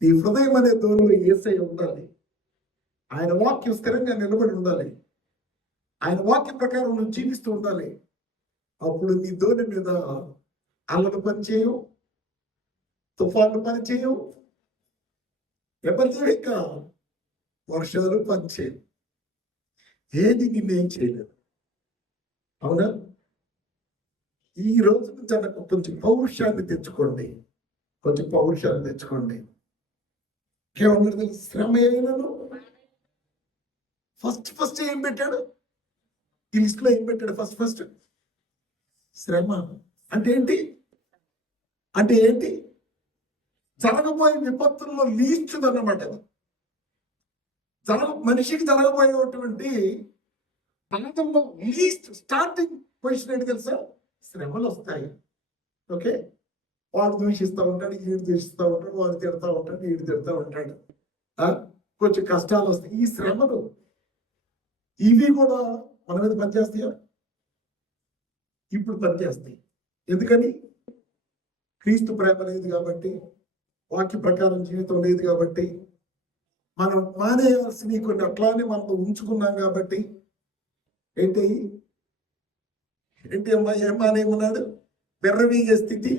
నీ హృదయం అనే ధోనిలో యేసయ్య ఉండాలి. ఆయన వాక్యం స్థిరంగా నిలబడి ఉండాలి. ఆయన వాక్యం ప్రకారం నువ్వు జీవిస్తూ ఉండాలి. అప్పుడు నీ ధోని మీద అలలు పనిచేయవు, తుఫాన్లు పనిచేయవు, ఎప్పటిక వర్షాలు పనిచేయవు. ఏది నిన్నేం చేయలేదు. అవునా? ఈ రోజు నుంచి అన్నకు కొంచెం పౌరుషాన్ని తెచ్చుకోండి. కొంచెం పౌరుషాన్ని తెచ్చుకోండి. ఏమన్నా శ్రమ అయినను ఫస్ట్ ఏం పెట్టాడు? ఈ లిస్ట్ లో ఏం పెట్టాడు? ఫస్ట్ శ్రమ అంటే ఏంటి? అంటే ఏంటి? జరగబోయే విపత్తుల్లో లీస్ట్ అన్నమాట. మనిషికి జరగబోయేటువంటి ప్రాంతంలో లీస్ట్ స్టార్టింగ్ పొజిషన్ ఏంటి తెలుసా? శ్రమలు వస్తాయి. ఓకే, వాడు దూషిస్తూ ఉంటాడు, ఈడు దూషిస్తూ ఉంటాడు, వాడు తిడతా ఉంటాడు, ఈడు తిడతా ఉంటాడు. కొంచెం కష్టాలు వస్తాయి. ఈ శ్రమలు ఇవి కూడా మన మీద పనిచేస్తాయా? ఇప్పుడు పనిచేస్తాయి. ఎందుకని? క్రీస్తు ప్రేమ లేదు కాబట్టి, వాక్య ప్రకారం జీవితం లేదు కాబట్టి, మనం మానేయాల్సినవి కొన్ని అట్లానే మనం ఉంచుకున్నాం కాబట్టి. ఏంటి అమ్మా, ఏం మానేయమన్నాడు? బెర్రవీగే స్థితి,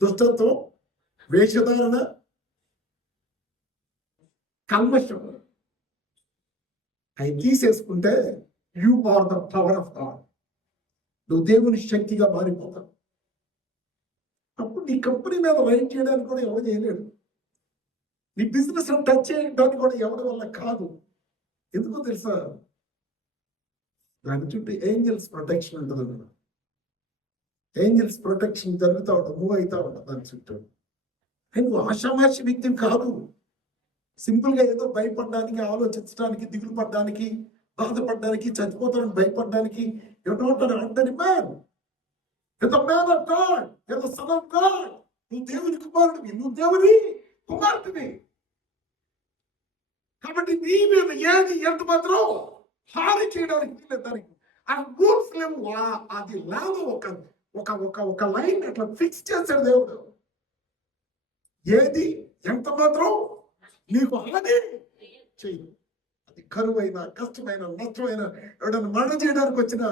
దుష్టత్వం, వేషధారణ, కల్మషం అవి తీసేసుకుంటే you are the power of God. నువ్వు దేవుని శక్తిగా మారిపోతావు. అప్పుడు నీ కంపెనీ మీద రైట్ చేయడానికి కూడా ఎవరు చేయలేడు. నీ బిజినెస్ టచ్ చేయడానికి కూడా ఎవరి వల్ల కాదు. ఎందుకో తెలుసా? దాని చుట్టూ ఏంజల్స్ ప్రొటెక్షన్ ఉంటుంది కదా. ఏంజల్స్ ప్రొటెక్షన్ జరుగుతూ ఉంటుంది, మూవ్ అవుతూ ఉంటుంది దాని చుట్టూ. నువ్వు ఆషామాషి వ్యక్తి కాదు. సింపుల్ గా ఏదో భయపడడానికి, ఆలోచించడానికి, దిగులు పడడానికి, బాధపడడానికి, చచ్చిపోతానికి భయపడడానికి నువ్వు దేవుని కుమారుడివి, నువ్వు దేవుని కుమార్తెవి. కాబట్టి నీ మీద ఏది ఎంత మాత్రం హాని చేయడానికి దానికి ఆ రూల్స్ లేవు. అది లేదు. ఒక లైన్ అట్లా ఫిక్స్ చేశాడు దేవుడు. ఏది ఎంత మాత్రం నీకు హాని చెయ్యి. అది కరువైన, కష్టమైన, నష్టమైన, ఎవడన్నా మరణ చేయడానికి వచ్చినా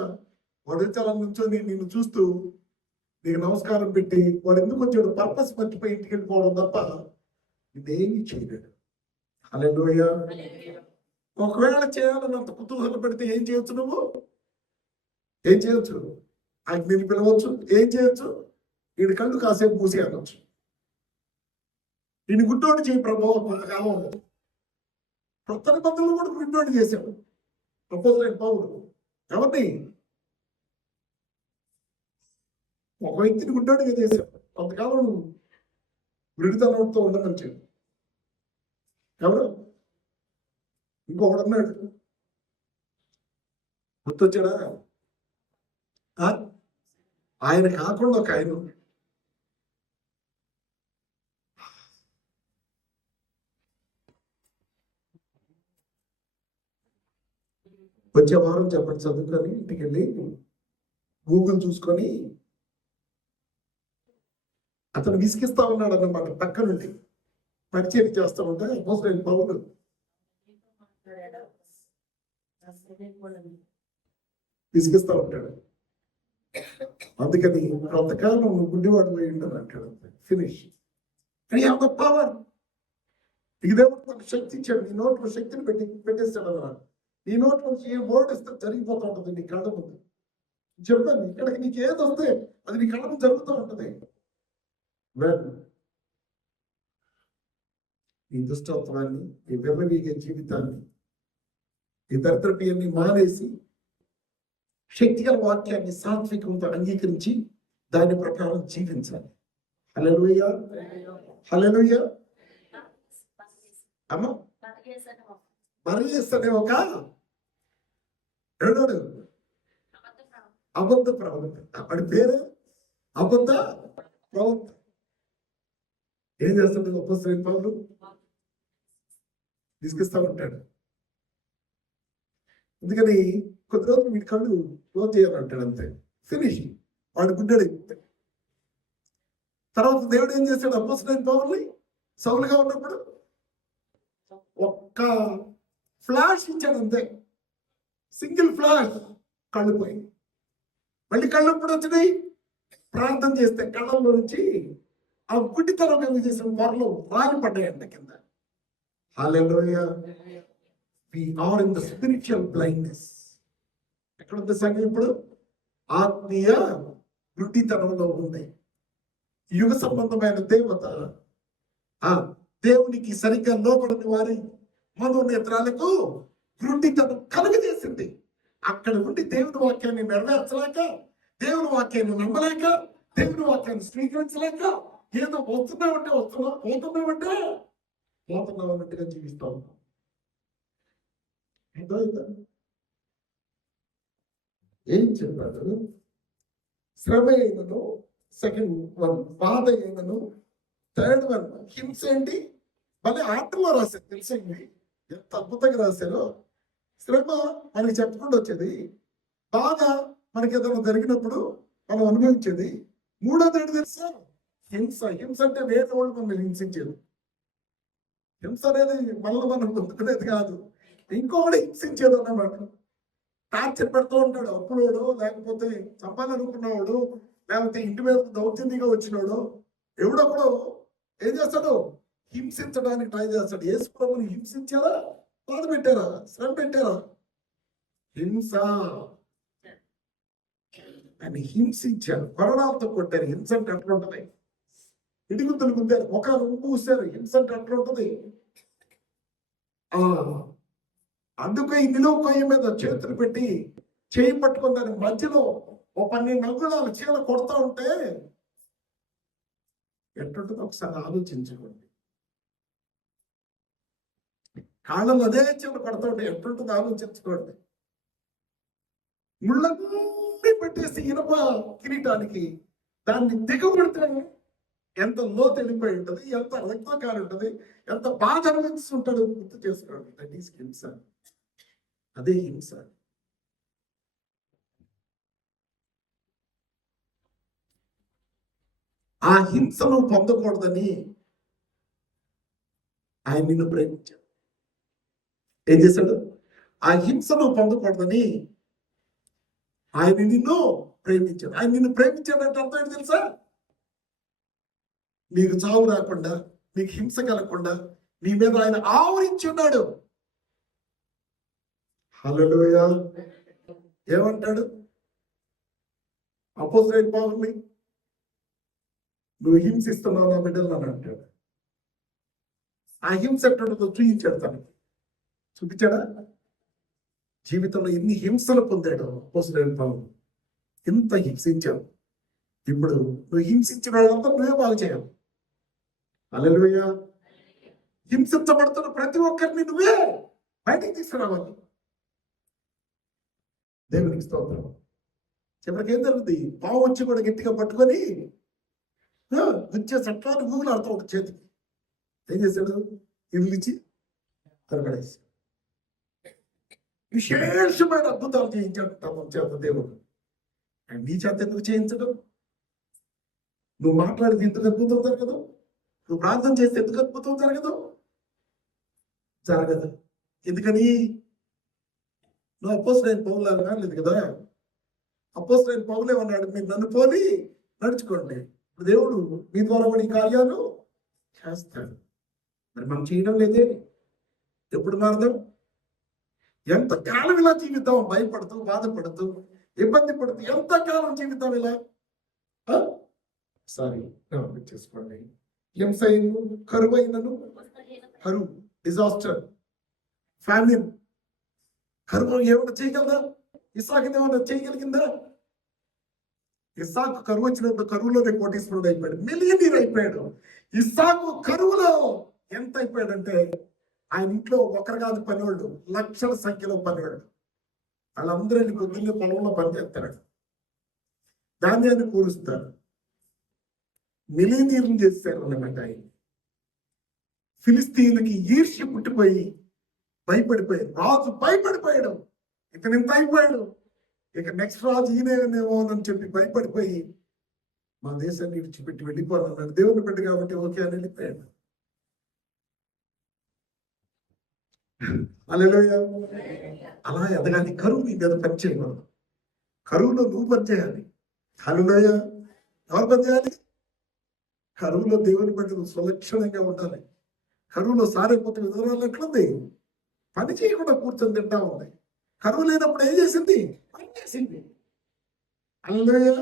వాడు చాలా నుంచొని నిన్ను చూస్తూ నీకు నమస్కారం పెట్టి, వాడు ఎందుకు వచ్చాడు పర్పస్ మర్చిపోయి ఇంటికి వెళ్ళిపోవడం తప్ప ఇదేమి చేయలేడు. హల్లెలూయా. ఒకవేళ చేయాలన్నంత కుతూహలం పెడితే ఏం చేయొచ్చు? నువ్వు ఏం చేయొచ్చు? అగ్నిని పిలవచ్చు. ఏం చేయొచ్చు? వీడి కళ్ళు కాసేపు మూసి అనొచ్చు. వీడిని గుడ్డోడు చేయి ప్రభావం కొంతకాలం ఉండదు. కొత్త నిబంధనలు కూడా గుడ్డోడు చేశాడు అపోస్తలుడైన పౌలు. ఎవరిని? ఒక వ్యక్తిని గుడ్డోడిగా చేశాడు. కొంతకాలం విడుదలతో ఉండమని చెప్పి. ఎవరు? ఇంకొకడు అన్నాడు, గుర్తొచ్చాడా? ఆయన కాకుండా ఒక ఆయన వచ్చే వారం చెప్పండి చదువుకొని ఇంటికి వెళ్ళి గూగుల్ చూసుకొని అతను విసిగిస్తా ఉన్నాడు అన్నమాట. పక్క నుండి పరిచయం చేస్తూ ఉంటే అపోస్తలుడైన పౌలు విసిగిస్తా ఉంటాడు. అందుకని కొంతకాలం నువ్వు గుడ్డివాడు పోయి ఉండదు అంటాడు. ఫినిష్. పవర్. ఇది దేవుడు తన శక్తి ఇచ్చాడు. నీ నోట్లో శక్తిని పెట్టేస్తాడు అన్నమాట. నీ నోట్ నుంచి ఏ వర్డ్ ఇస్తే జరిగిపోతూ ఉంటుంది నీ కళ్ళ ముందు. చెప్పాను, ఇక్కడికి నీకు ఏది వస్తే అది నీ కళ్ళ ముందు జరుగుతూ ఉంటుంది. నీ దుష్టత్వాన్ని, నీ వెర్రవీగే జీవితాన్ని, నీ దరిద్రపియన్ని మానేసి శక్తిగల వాక్యాన్ని సాత్వికంతో అంగీకరించి దాని ప్రకారం జీవించాలి. హల్లెలూయా. హల్లెలూయా. అమ్మ మరలేస్తనే ఒక ఎవడు? అబద్ధ ప్రవక్త. వాడి పేరు అబద్ధ ప్రవక్త. ఏం చేస్తుంటాడు అపోస్తలుడైన పౌలు? విసిగిస్తా ఉంటాడు. అందుకని కొద్ది రోజులు వీడి కళ్ళు క్లోజ్ చేయాలంటాడు. అంతే, ఫినిష్. వాడు గుడ్డడు. తర్వాత దేవుడు ఏం చేశాడు? అపోస్తలుడైన పౌలుని సౌలుగా ఉన్నప్పుడు ఒక్క ఫ్లాష్ ఇచ్చాడు. అంతే, సింగిల్ ఫ్లాష్, కళ్ళు పోయి. మళ్ళీ కళ్ళు ఎప్పుడు వచ్చినాయి? ప్రార్థన చేస్తే కళ్ళలో నుంచి ఆ గుడ్డితనం ఏమి చేసిన పొరలు రాలి పడ్డాయంట కింద. హల్లెలూయా. We are in the spiritual blindness. ఎక్కడ ఉంది సంఘం ఇప్పుడు? ఆత్మీయ గుడ్డితనంలో ఉంది. యుగ సంబంధమైన దేవత దేవునికి సరిగ్గా లోపడని వారి మనోనేత్రాలకు గుడ్డితనం కలుగజేసింది. అక్కడ ఉండి దేవుని వాక్యాన్ని నెరవేర్చలేక, దేవుని వాక్యాన్ని నమ్మలేక, దేవుని వాక్యాన్ని స్వీకరించలేక ఏదో వస్తున్నామంటే వస్తున్నాం, పోతున్నామంటే పోతున్నాం అన్నట్టుగా జీవిస్తా ఉన్నాం. ఏం చెప్పాడు? శ్రమ అయినను, సెకండ్ వన్ బాధ అయినను, థర్డ్ వన్ హింస ఏంటి? మళ్ళీ ఆటలో రాశారు. తెలిసింది ఎంత అద్భుతంగా రాశారో. శ్రమ మనకి చెప్పకుండా వచ్చేది, బాధ మనకి ఏదైనా జరిగినప్పుడు మనం అనుభవించేది. మూడోది ఏంటి తెలుసా? హింస. హింస అంటే వేరే వాళ్ళు మనల్ని హింసించేది. హింస అనేది మనల్ని మనం పొందుకునేది కాదు, ఇంకొకటి హింసించేది అన్నమాట. టార్చర్ పెడుతూ ఉంటాడు, అప్పులోడు, లేకపోతే చంపాలనుకున్నవాడు, లేకపోతే ఇంటి మీద దౌర్జన్యంగా వచ్చినాడు, ఎవడప్పుడు ఏం చేస్తాడు? హింసించడానికి ట్రై చేస్తాడు. యేసు ప్రభుని హింసించారా? బాధ పెట్టారా? శ్రమ పెట్టారా? హింస. ఆయన హింసించారు, కొరడాలతో కొట్టారు. హింస అంటే అట్లా ఉంటది. ఇడిగుద్దులు గుద్దారు, ముఖాలు పూసారు. హింస అంటే అట్లా ఉంటది. అందుకే ఈ నిలువ కొయ్య మీద చేతులు పెట్టి చేయి పట్టుకుని దాని మధ్యలో ఓ 12 అంగుళాల చీల కొడతా ఉంటే ఎట్టుంటుందో ఒకసారి ఆలోచించుకోండి. కాళ్ళలో అదే చీల కొడతా ఉంటే ఎట్టుంటుందో ఆలోచించుకోండి. ముళ్ళన్నీ పెట్టేసి ఇనుప కిరీటానికి దాన్ని దిగబడితే ఎంత లోతు వెళ్ళిపోయి ఉంటుంది, ఎంత రక్తకారి ఉంటుంది, ఎంత బాధ అనుభవిస్తుంటాడో గుర్తు చేసుకోండి. దట్ ఈస్ హింస. అదే హింస. ఆ హింసను పొందకూడదని ఆయన నిన్ను ప్రేమించాడు. ఏం చేశాడు? ఆ హింసను పొందకూడదని ఆయన నిన్ను ప్రేమించాడు. ఆయన నిన్ను ప్రేమించాడంటే అర్థం ఏంటి తెలుసా? నీకు చావు రాకుండా, నీకు హింస కలగకుండా నీ మీద ఆయన ఆవరించున్నాడు. హల్లెలూయా. ఏమంటాడు అపోస్తలుడైన పౌలుని? నువ్వు హింసిస్తున్నావు నా బిడ్డలు అని అంటాడు. ఆ హింస ఎట్టుంటుందో చూపించాడు. తనకి చూపించాడా? జీవితంలో ఎన్ని హింసలు పొందాడు అపోస్తలుడైన పౌలు. ఎంత హింసించావు. ఇప్పుడు నువ్వు హింసించిన వాళ్ళంతా నువ్వే బాగు చేయాలి. హల్లెలూయా. హింసించబడుతున్న ప్రతి ఒక్కరిని నువ్వే బయటికి తీసుకురావాలి. దేవునికి స్తోత్రం. చివరికి ఏం జరుగుతుంది? పావు వచ్చి కూడా గట్టిగా పట్టుకొని వచ్చే చట్టాన్ని ఊగులాడుతూ ఒక చేతికి ఏం చేశాడు? ఇల్లిచ్చి తరగడేసి విశేషమైన అద్భుతాలు చేయించాడు తమ చేత దేవుడు. అండ్ నీ చేత ఎందుకు చేయించడం? నువ్వు మాట్లాడితే ఎందుకు అద్భుతం జరగదు? నువ్వు ప్రార్థన చేస్తే ఎందుకు అద్భుతం జరగదు? జరగదు. ఎందుకని? నువ్వు అపోస్తలుడైన పౌలు లాగా లేదు కదా. అపోస్తలుడైన పౌలు ఏమన్నాడు? మీరు నన్ను పోలి నడుచుకోండి, దేవుడు మీ ద్వారా కూడా ఈ కార్యాలు చేస్తాడు. మరి మనం చేయడం లేదే. ఎప్పుడు మారదాం? ఎంతకాలం ఇలా జీవిద్దాం? భయపడుతూ, బాధపడుతూ, ఇబ్బంది పడుతూ ఎంతకాలం జీవిద్దాం ఇలా? సారీ చేసుకోండి. హింసైను, కరువైనను, కరువు, డిజాస్టర్, ఫ్యామిన్, కరువు ఏమైనా చేయగలదా? ఇస్సాకుని ఏమైనా చేయగలిగిందా? ఇస్సాకు కరువు వచ్చినప్పుడు కరువులోనే కోటీశ్వరుడు అయిపోయాడు, మిలియనీర్ అయిపోయాడు. ఇస్సాకు కరువులో ఎంత అయిపోయాడంటే ఆయన ఇంట్లో ఒకరు కాదు పనివాళ్ళు, లక్షల సంఖ్యలో పనివాళ్ళు. వాళ్ళందరినీ పొద్దున్నే పొలంలో పనిచేస్తాడు, ధాన్యాన్ని కూరుస్తారు, మిలియనీర్ని చేస్తారు అన్నమాట. ఆయన ఫిలిస్తీన్లకి ఈర్ష్య పుట్టిపోయి భయపడిపోయాడు. రాజు భయపడిపోయాడు, ఇక ఇంత అయిపోయాడు, ఇక నెక్స్ట్ రాజు ఈయనేమో అని చెప్పి భయపడిపోయి మా దేశాన్ని విడిచిపెట్టి వెళ్ళిపోవాలన్నాడు. దేవుని బిడ్డ కాబట్టి ఓకే అని వెళ్ళిపోయాడు. హల్లెలూయా. అలా ఎదగాలి. కరువు నీ మీద పని చేయకూడదు. కరువులో నువ్వు పని చేయాలి. హల్లెలూయా. ఎవరు పని చేయాలి? కరువులో దేవుని బిడ్డలు సులక్షణంగా ఉండాలి. కరువులో సారైపోతే విధానాలు ఎట్లుంది? పని చేయకుండా కూర్చొని తింటా ఉంది. కరువు లేనప్పుడు ఏం చేసింది? పని చేసింది. హల్లెలూయా.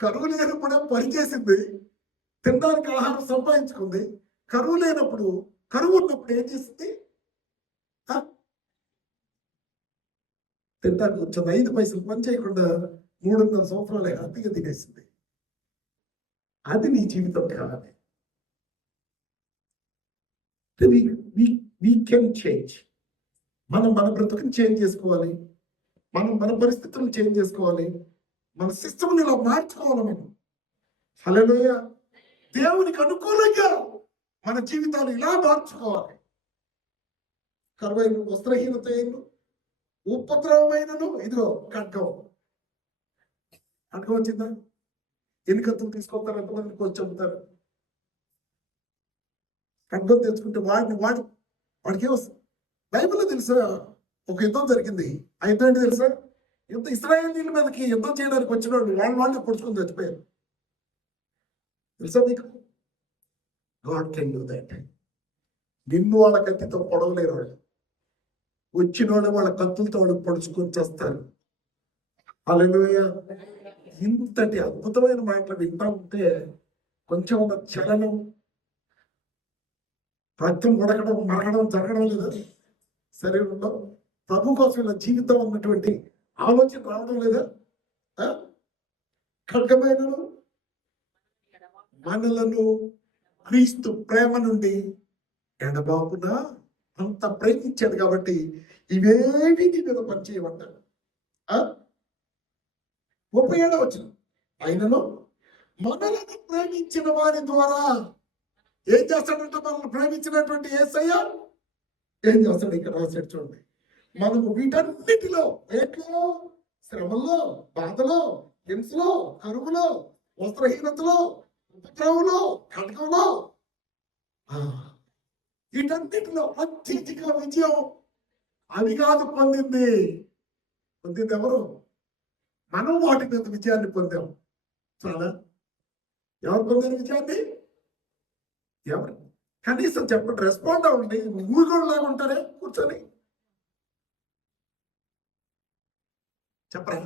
కరువు లేనప్పుడు పని చేసింది, తినడానికి ఆహారం సంపాదించుకుంది. కరువు లేనప్పుడు, కరువు ఉన్నప్పుడు ఏం చేసింది? తింటా కూర్చొని 5 పైసలు పని చేయకుండా 300 సంవత్సరాలు హ్యాపీగా తినేసింది. అది నీ జీవితం కావాలి. We can change. మనం మన బ్రతుకుని చేంజ్ చేసుకోవాలి. మనం మన పరిస్థితులను చేంజ్ చేసుకోవాలి. మన సిస్టమ్ని ఇలా మార్చుకోవాలి మనం. హల్లెలూయా. దేవునికి అనుకూలంగా మన జీవితాలు ఇలా మార్చుకోవాలి. కరువైన, వస్త్రహీనత అయిన, ఉపద్రవమైనను, ఇదిగో ఖడ్గం. ఖడ్గం వచ్చిందా? ఎన్ని కత్తులు తీసుకొస్తారు? ఎంతమందికి వచ్చి చెబుతారు? ఖడ్గం తెచ్చుకుంటే వాడికి ఏమొస్తుంది? బైబిల్లో తెలుసా ఒక యుద్ధం జరిగింది. ఆ యుద్ధం ఏంటి తెలుసా? ఇశ్రాయేలీయుల మీదకి యుద్ధం చేయడానికి వచ్చిన వాళ్ళు పొడుచుకొని చచ్చిపోయారు. తెలుసా మీకు? God can do that. నిన్ను వాళ్ళ కత్తితో పొడవలేరు. వాళ్ళు వచ్చిన వాళ్ళు వాళ్ళ కత్తులతో వాళ్ళు పొడుచుకొని చేస్తారు. హల్లెలూయా. ఇంతటి అద్భుతమైన మాటలు వింటా ఉంటే కొంచెం చలనం, రక్తం ఉడకడం, మరగడం జరగడం లేదా శరీరంలో? ప్రభు కోసం ఇలా జీవితం అన్నటువంటి ఆలోచన రావడం లేదా? ఖడ్గమైనను మనలను క్రీస్తు ప్రేమ నుండి ఎడబాపున అంత ప్రేమించాడు కాబట్టి ఇవేవి నీ మీద పనిచేయమంటాడు. 37వ వచనం, ఆయనను మనలను ప్రేమించిన వారి ద్వారా ఏం చేస్తాడంట? మనల్ని ప్రేమించినటువంటి యేసయ్య ఏం చేస్తాడు? ఇక్కడ రాశాడు చూడండి. మనము వీటన్నిటిలో, ఏట్లో, శ్రమల్లో, బాధలో, హింసలో, కరువులో, వస్త్రహీనతలో, ఉపద్రవంలో, ఖడ్గంలో, వీటన్నిటిలో అత్యధిక విజయం అవి కాదు పొందింది ఎవరు? మనం వాటి మీద విజయాన్ని పొందాం. చాలా. ఎవరు పొందారు విజయాన్ని? ఎవరు? కనీసం చెప్పండి, రెస్పాండ్ అవ్వండి. ఊరుకోలాగా ఉంటారే కూర్చొని. చెప్పరా?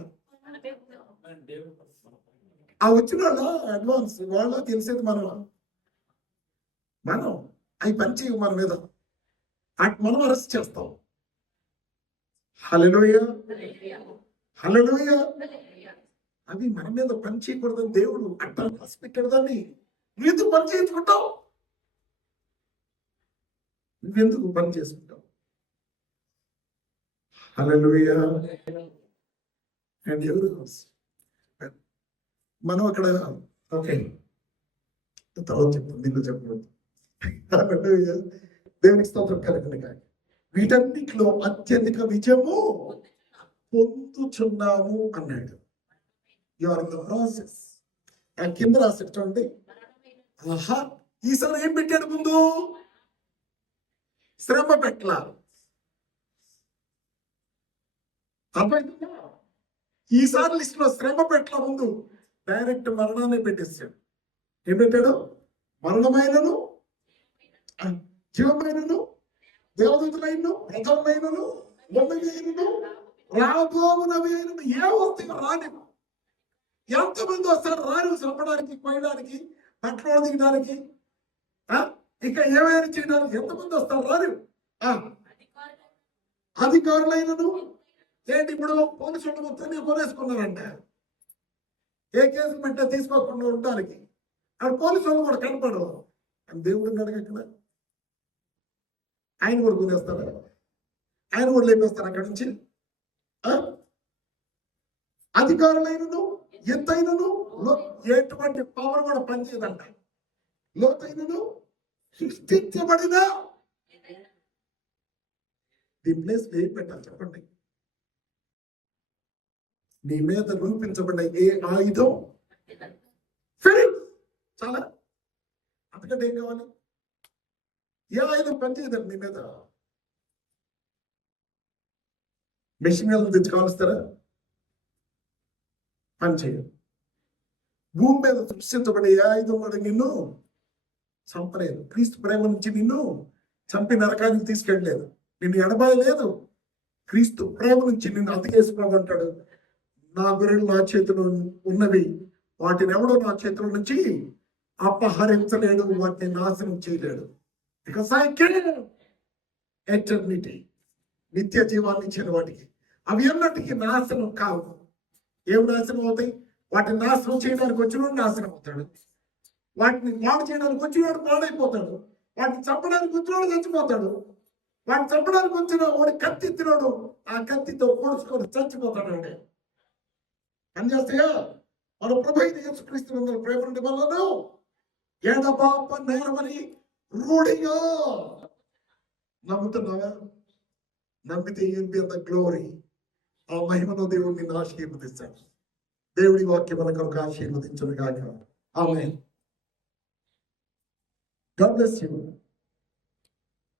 ఆ వచ్చిన వాళ్ళ అడ్వాన్స్ వాళ్ళ తెలిసేది మనం అవి పనిచేయవు మన మీద. మనం అరెస్ట్ చేస్తాం. హల్లెలూయా, హల్లెలూయా. అవి మన మీద పని చేయకూడదని దేవుడు అట్లా రాసి పెట్టాడు. దాన్ని నువ్వెందుకు పని చేయించుకుంటావు? నువ్వెందుకు పని చేసుకుంటావు? హల్లెలూయా. అండ్ ఎవరు మనం అక్కడ ఓకే తర్వాత చెప్తాం, దీనిలో చెప్పకూడదు. దేవునికి స్తోత్రం కలగండి. కానీ వీటన్నిటిలో అత్యధిక విజయము పొందుచున్నాము అన్నాడు. You are in the process. ఆ కింద రాశాడు చూడండి. ఈసారి ఏం పెట్టాడు? ముందు శ్రమ పెట్టలా. అర్థమైందా? ఈసారి లిస్ట్ లో శ్రమ పెట్టల, ముందు డైరెక్ట్ మరణాన్ని పెట్టేశాడు. ఏం పెట్టాడు? మరణమైనను, జీవమైనను, దేవదూతలైనను, ప్రజలైనను, ఉన్నవైనను, రాబోవునవైనను ఏ వస్తువు రాని. ఎంతమంది వస్తారు రాని? చంపడానికి, కొయ్యడానికి, పట్లో దిగడానికి, ఇక ఏమైనా చేయడానికి ఎంతమంది వస్తారు రాని? అధికారులైనను. ఏంటి ఇప్పుడు పోలీసులు మొత్తాన్ని కొనేసుకున్నారంట. ఏ కేసు పెట్టా తీసుకోకుండా ఉండడానికి. అక్కడ పోలీసు వాళ్ళు కూడా కనపడరు. దేవుడు ఉన్నాడు ఇక్కడ. ఆయన కూడా కొనేస్తారు, ఆయన కూడా లేపేస్తారు అక్కడి నుంచి. అధికారులైనను, ఎత్తైనను, ఎటువంటి పవర్ కూడా పనిచేయదంట. లోతైనను, సృష్టించబడిన ది ప్లేస్ ఏం పెట్టాలి చెప్పండి? నీ మీద రూపించబడిన ఏ ఆయుధం చాలా. అంతకంటే ఏం కావాలి? ఏ ఆయుధం పనిచేయదండి నీ మీద. మెషిన్ గన్లు తెచ్చి కాలుస్తారా? పనిచేయదు. భూమి మీద సృష్టించబడే ఏ ఆయుధం కూడా నిన్ను చంపలేదు. క్రీస్తు ప్రేమ నుంచి నిన్ను చంపి నరకానికి తీసుకెళ్ళలేదు. నిన్ను ఎడబాయలేదు. క్రీస్తు ప్రేమ నుంచి నిన్ను అతికేసుకోమంటాడు. నా గొర్రెలు నా చేతిలో ఉన్నవి, వాటిని ఎవడో నా చేతుల నుంచి అపహరించలేడు, వాటిని నాశనం చేయలేడు. బికాస్ ఐ కెన్ ఎటర్నిటీ, నిత్య జీవాన్ని ఇచ్చిన వాటికి. అవి ఎన్నటికీ నాశనం కావు. ఏం నాశనం అవుతాయి? వాటిని నాశనం చేయడానికి వచ్చినవాడు నాశనం అవుతాడు. వాటిని పాడు చేయడానికి వచ్చినవాడు పాడైపోతాడు. వాటిని చంపడానికి వచ్చినవాడు చచ్చిపోతాడు. వాటిని చంపడానికి వచ్చిన వాడు కత్తిచ్చినాడు, ఆ కత్తితో పొడుచుకొని చచ్చిపోతాడు. అంటే పనిచేస్తాయా? మన ప్రభు యేసుక్రీస్తు ప్రేమ నుండి వలన ఎడబాప నేరమని రూఢిగా నమ్ముతున్నావా? నమ్మితే you'll be the glory. ఆ మహిమను దేవుడు నిన్ను ఆశీర్వదిస్తాడు. దేవుడి వాక్యం మనకు ఆశీర్వదించును గాక. ఆమేన్. God bless you.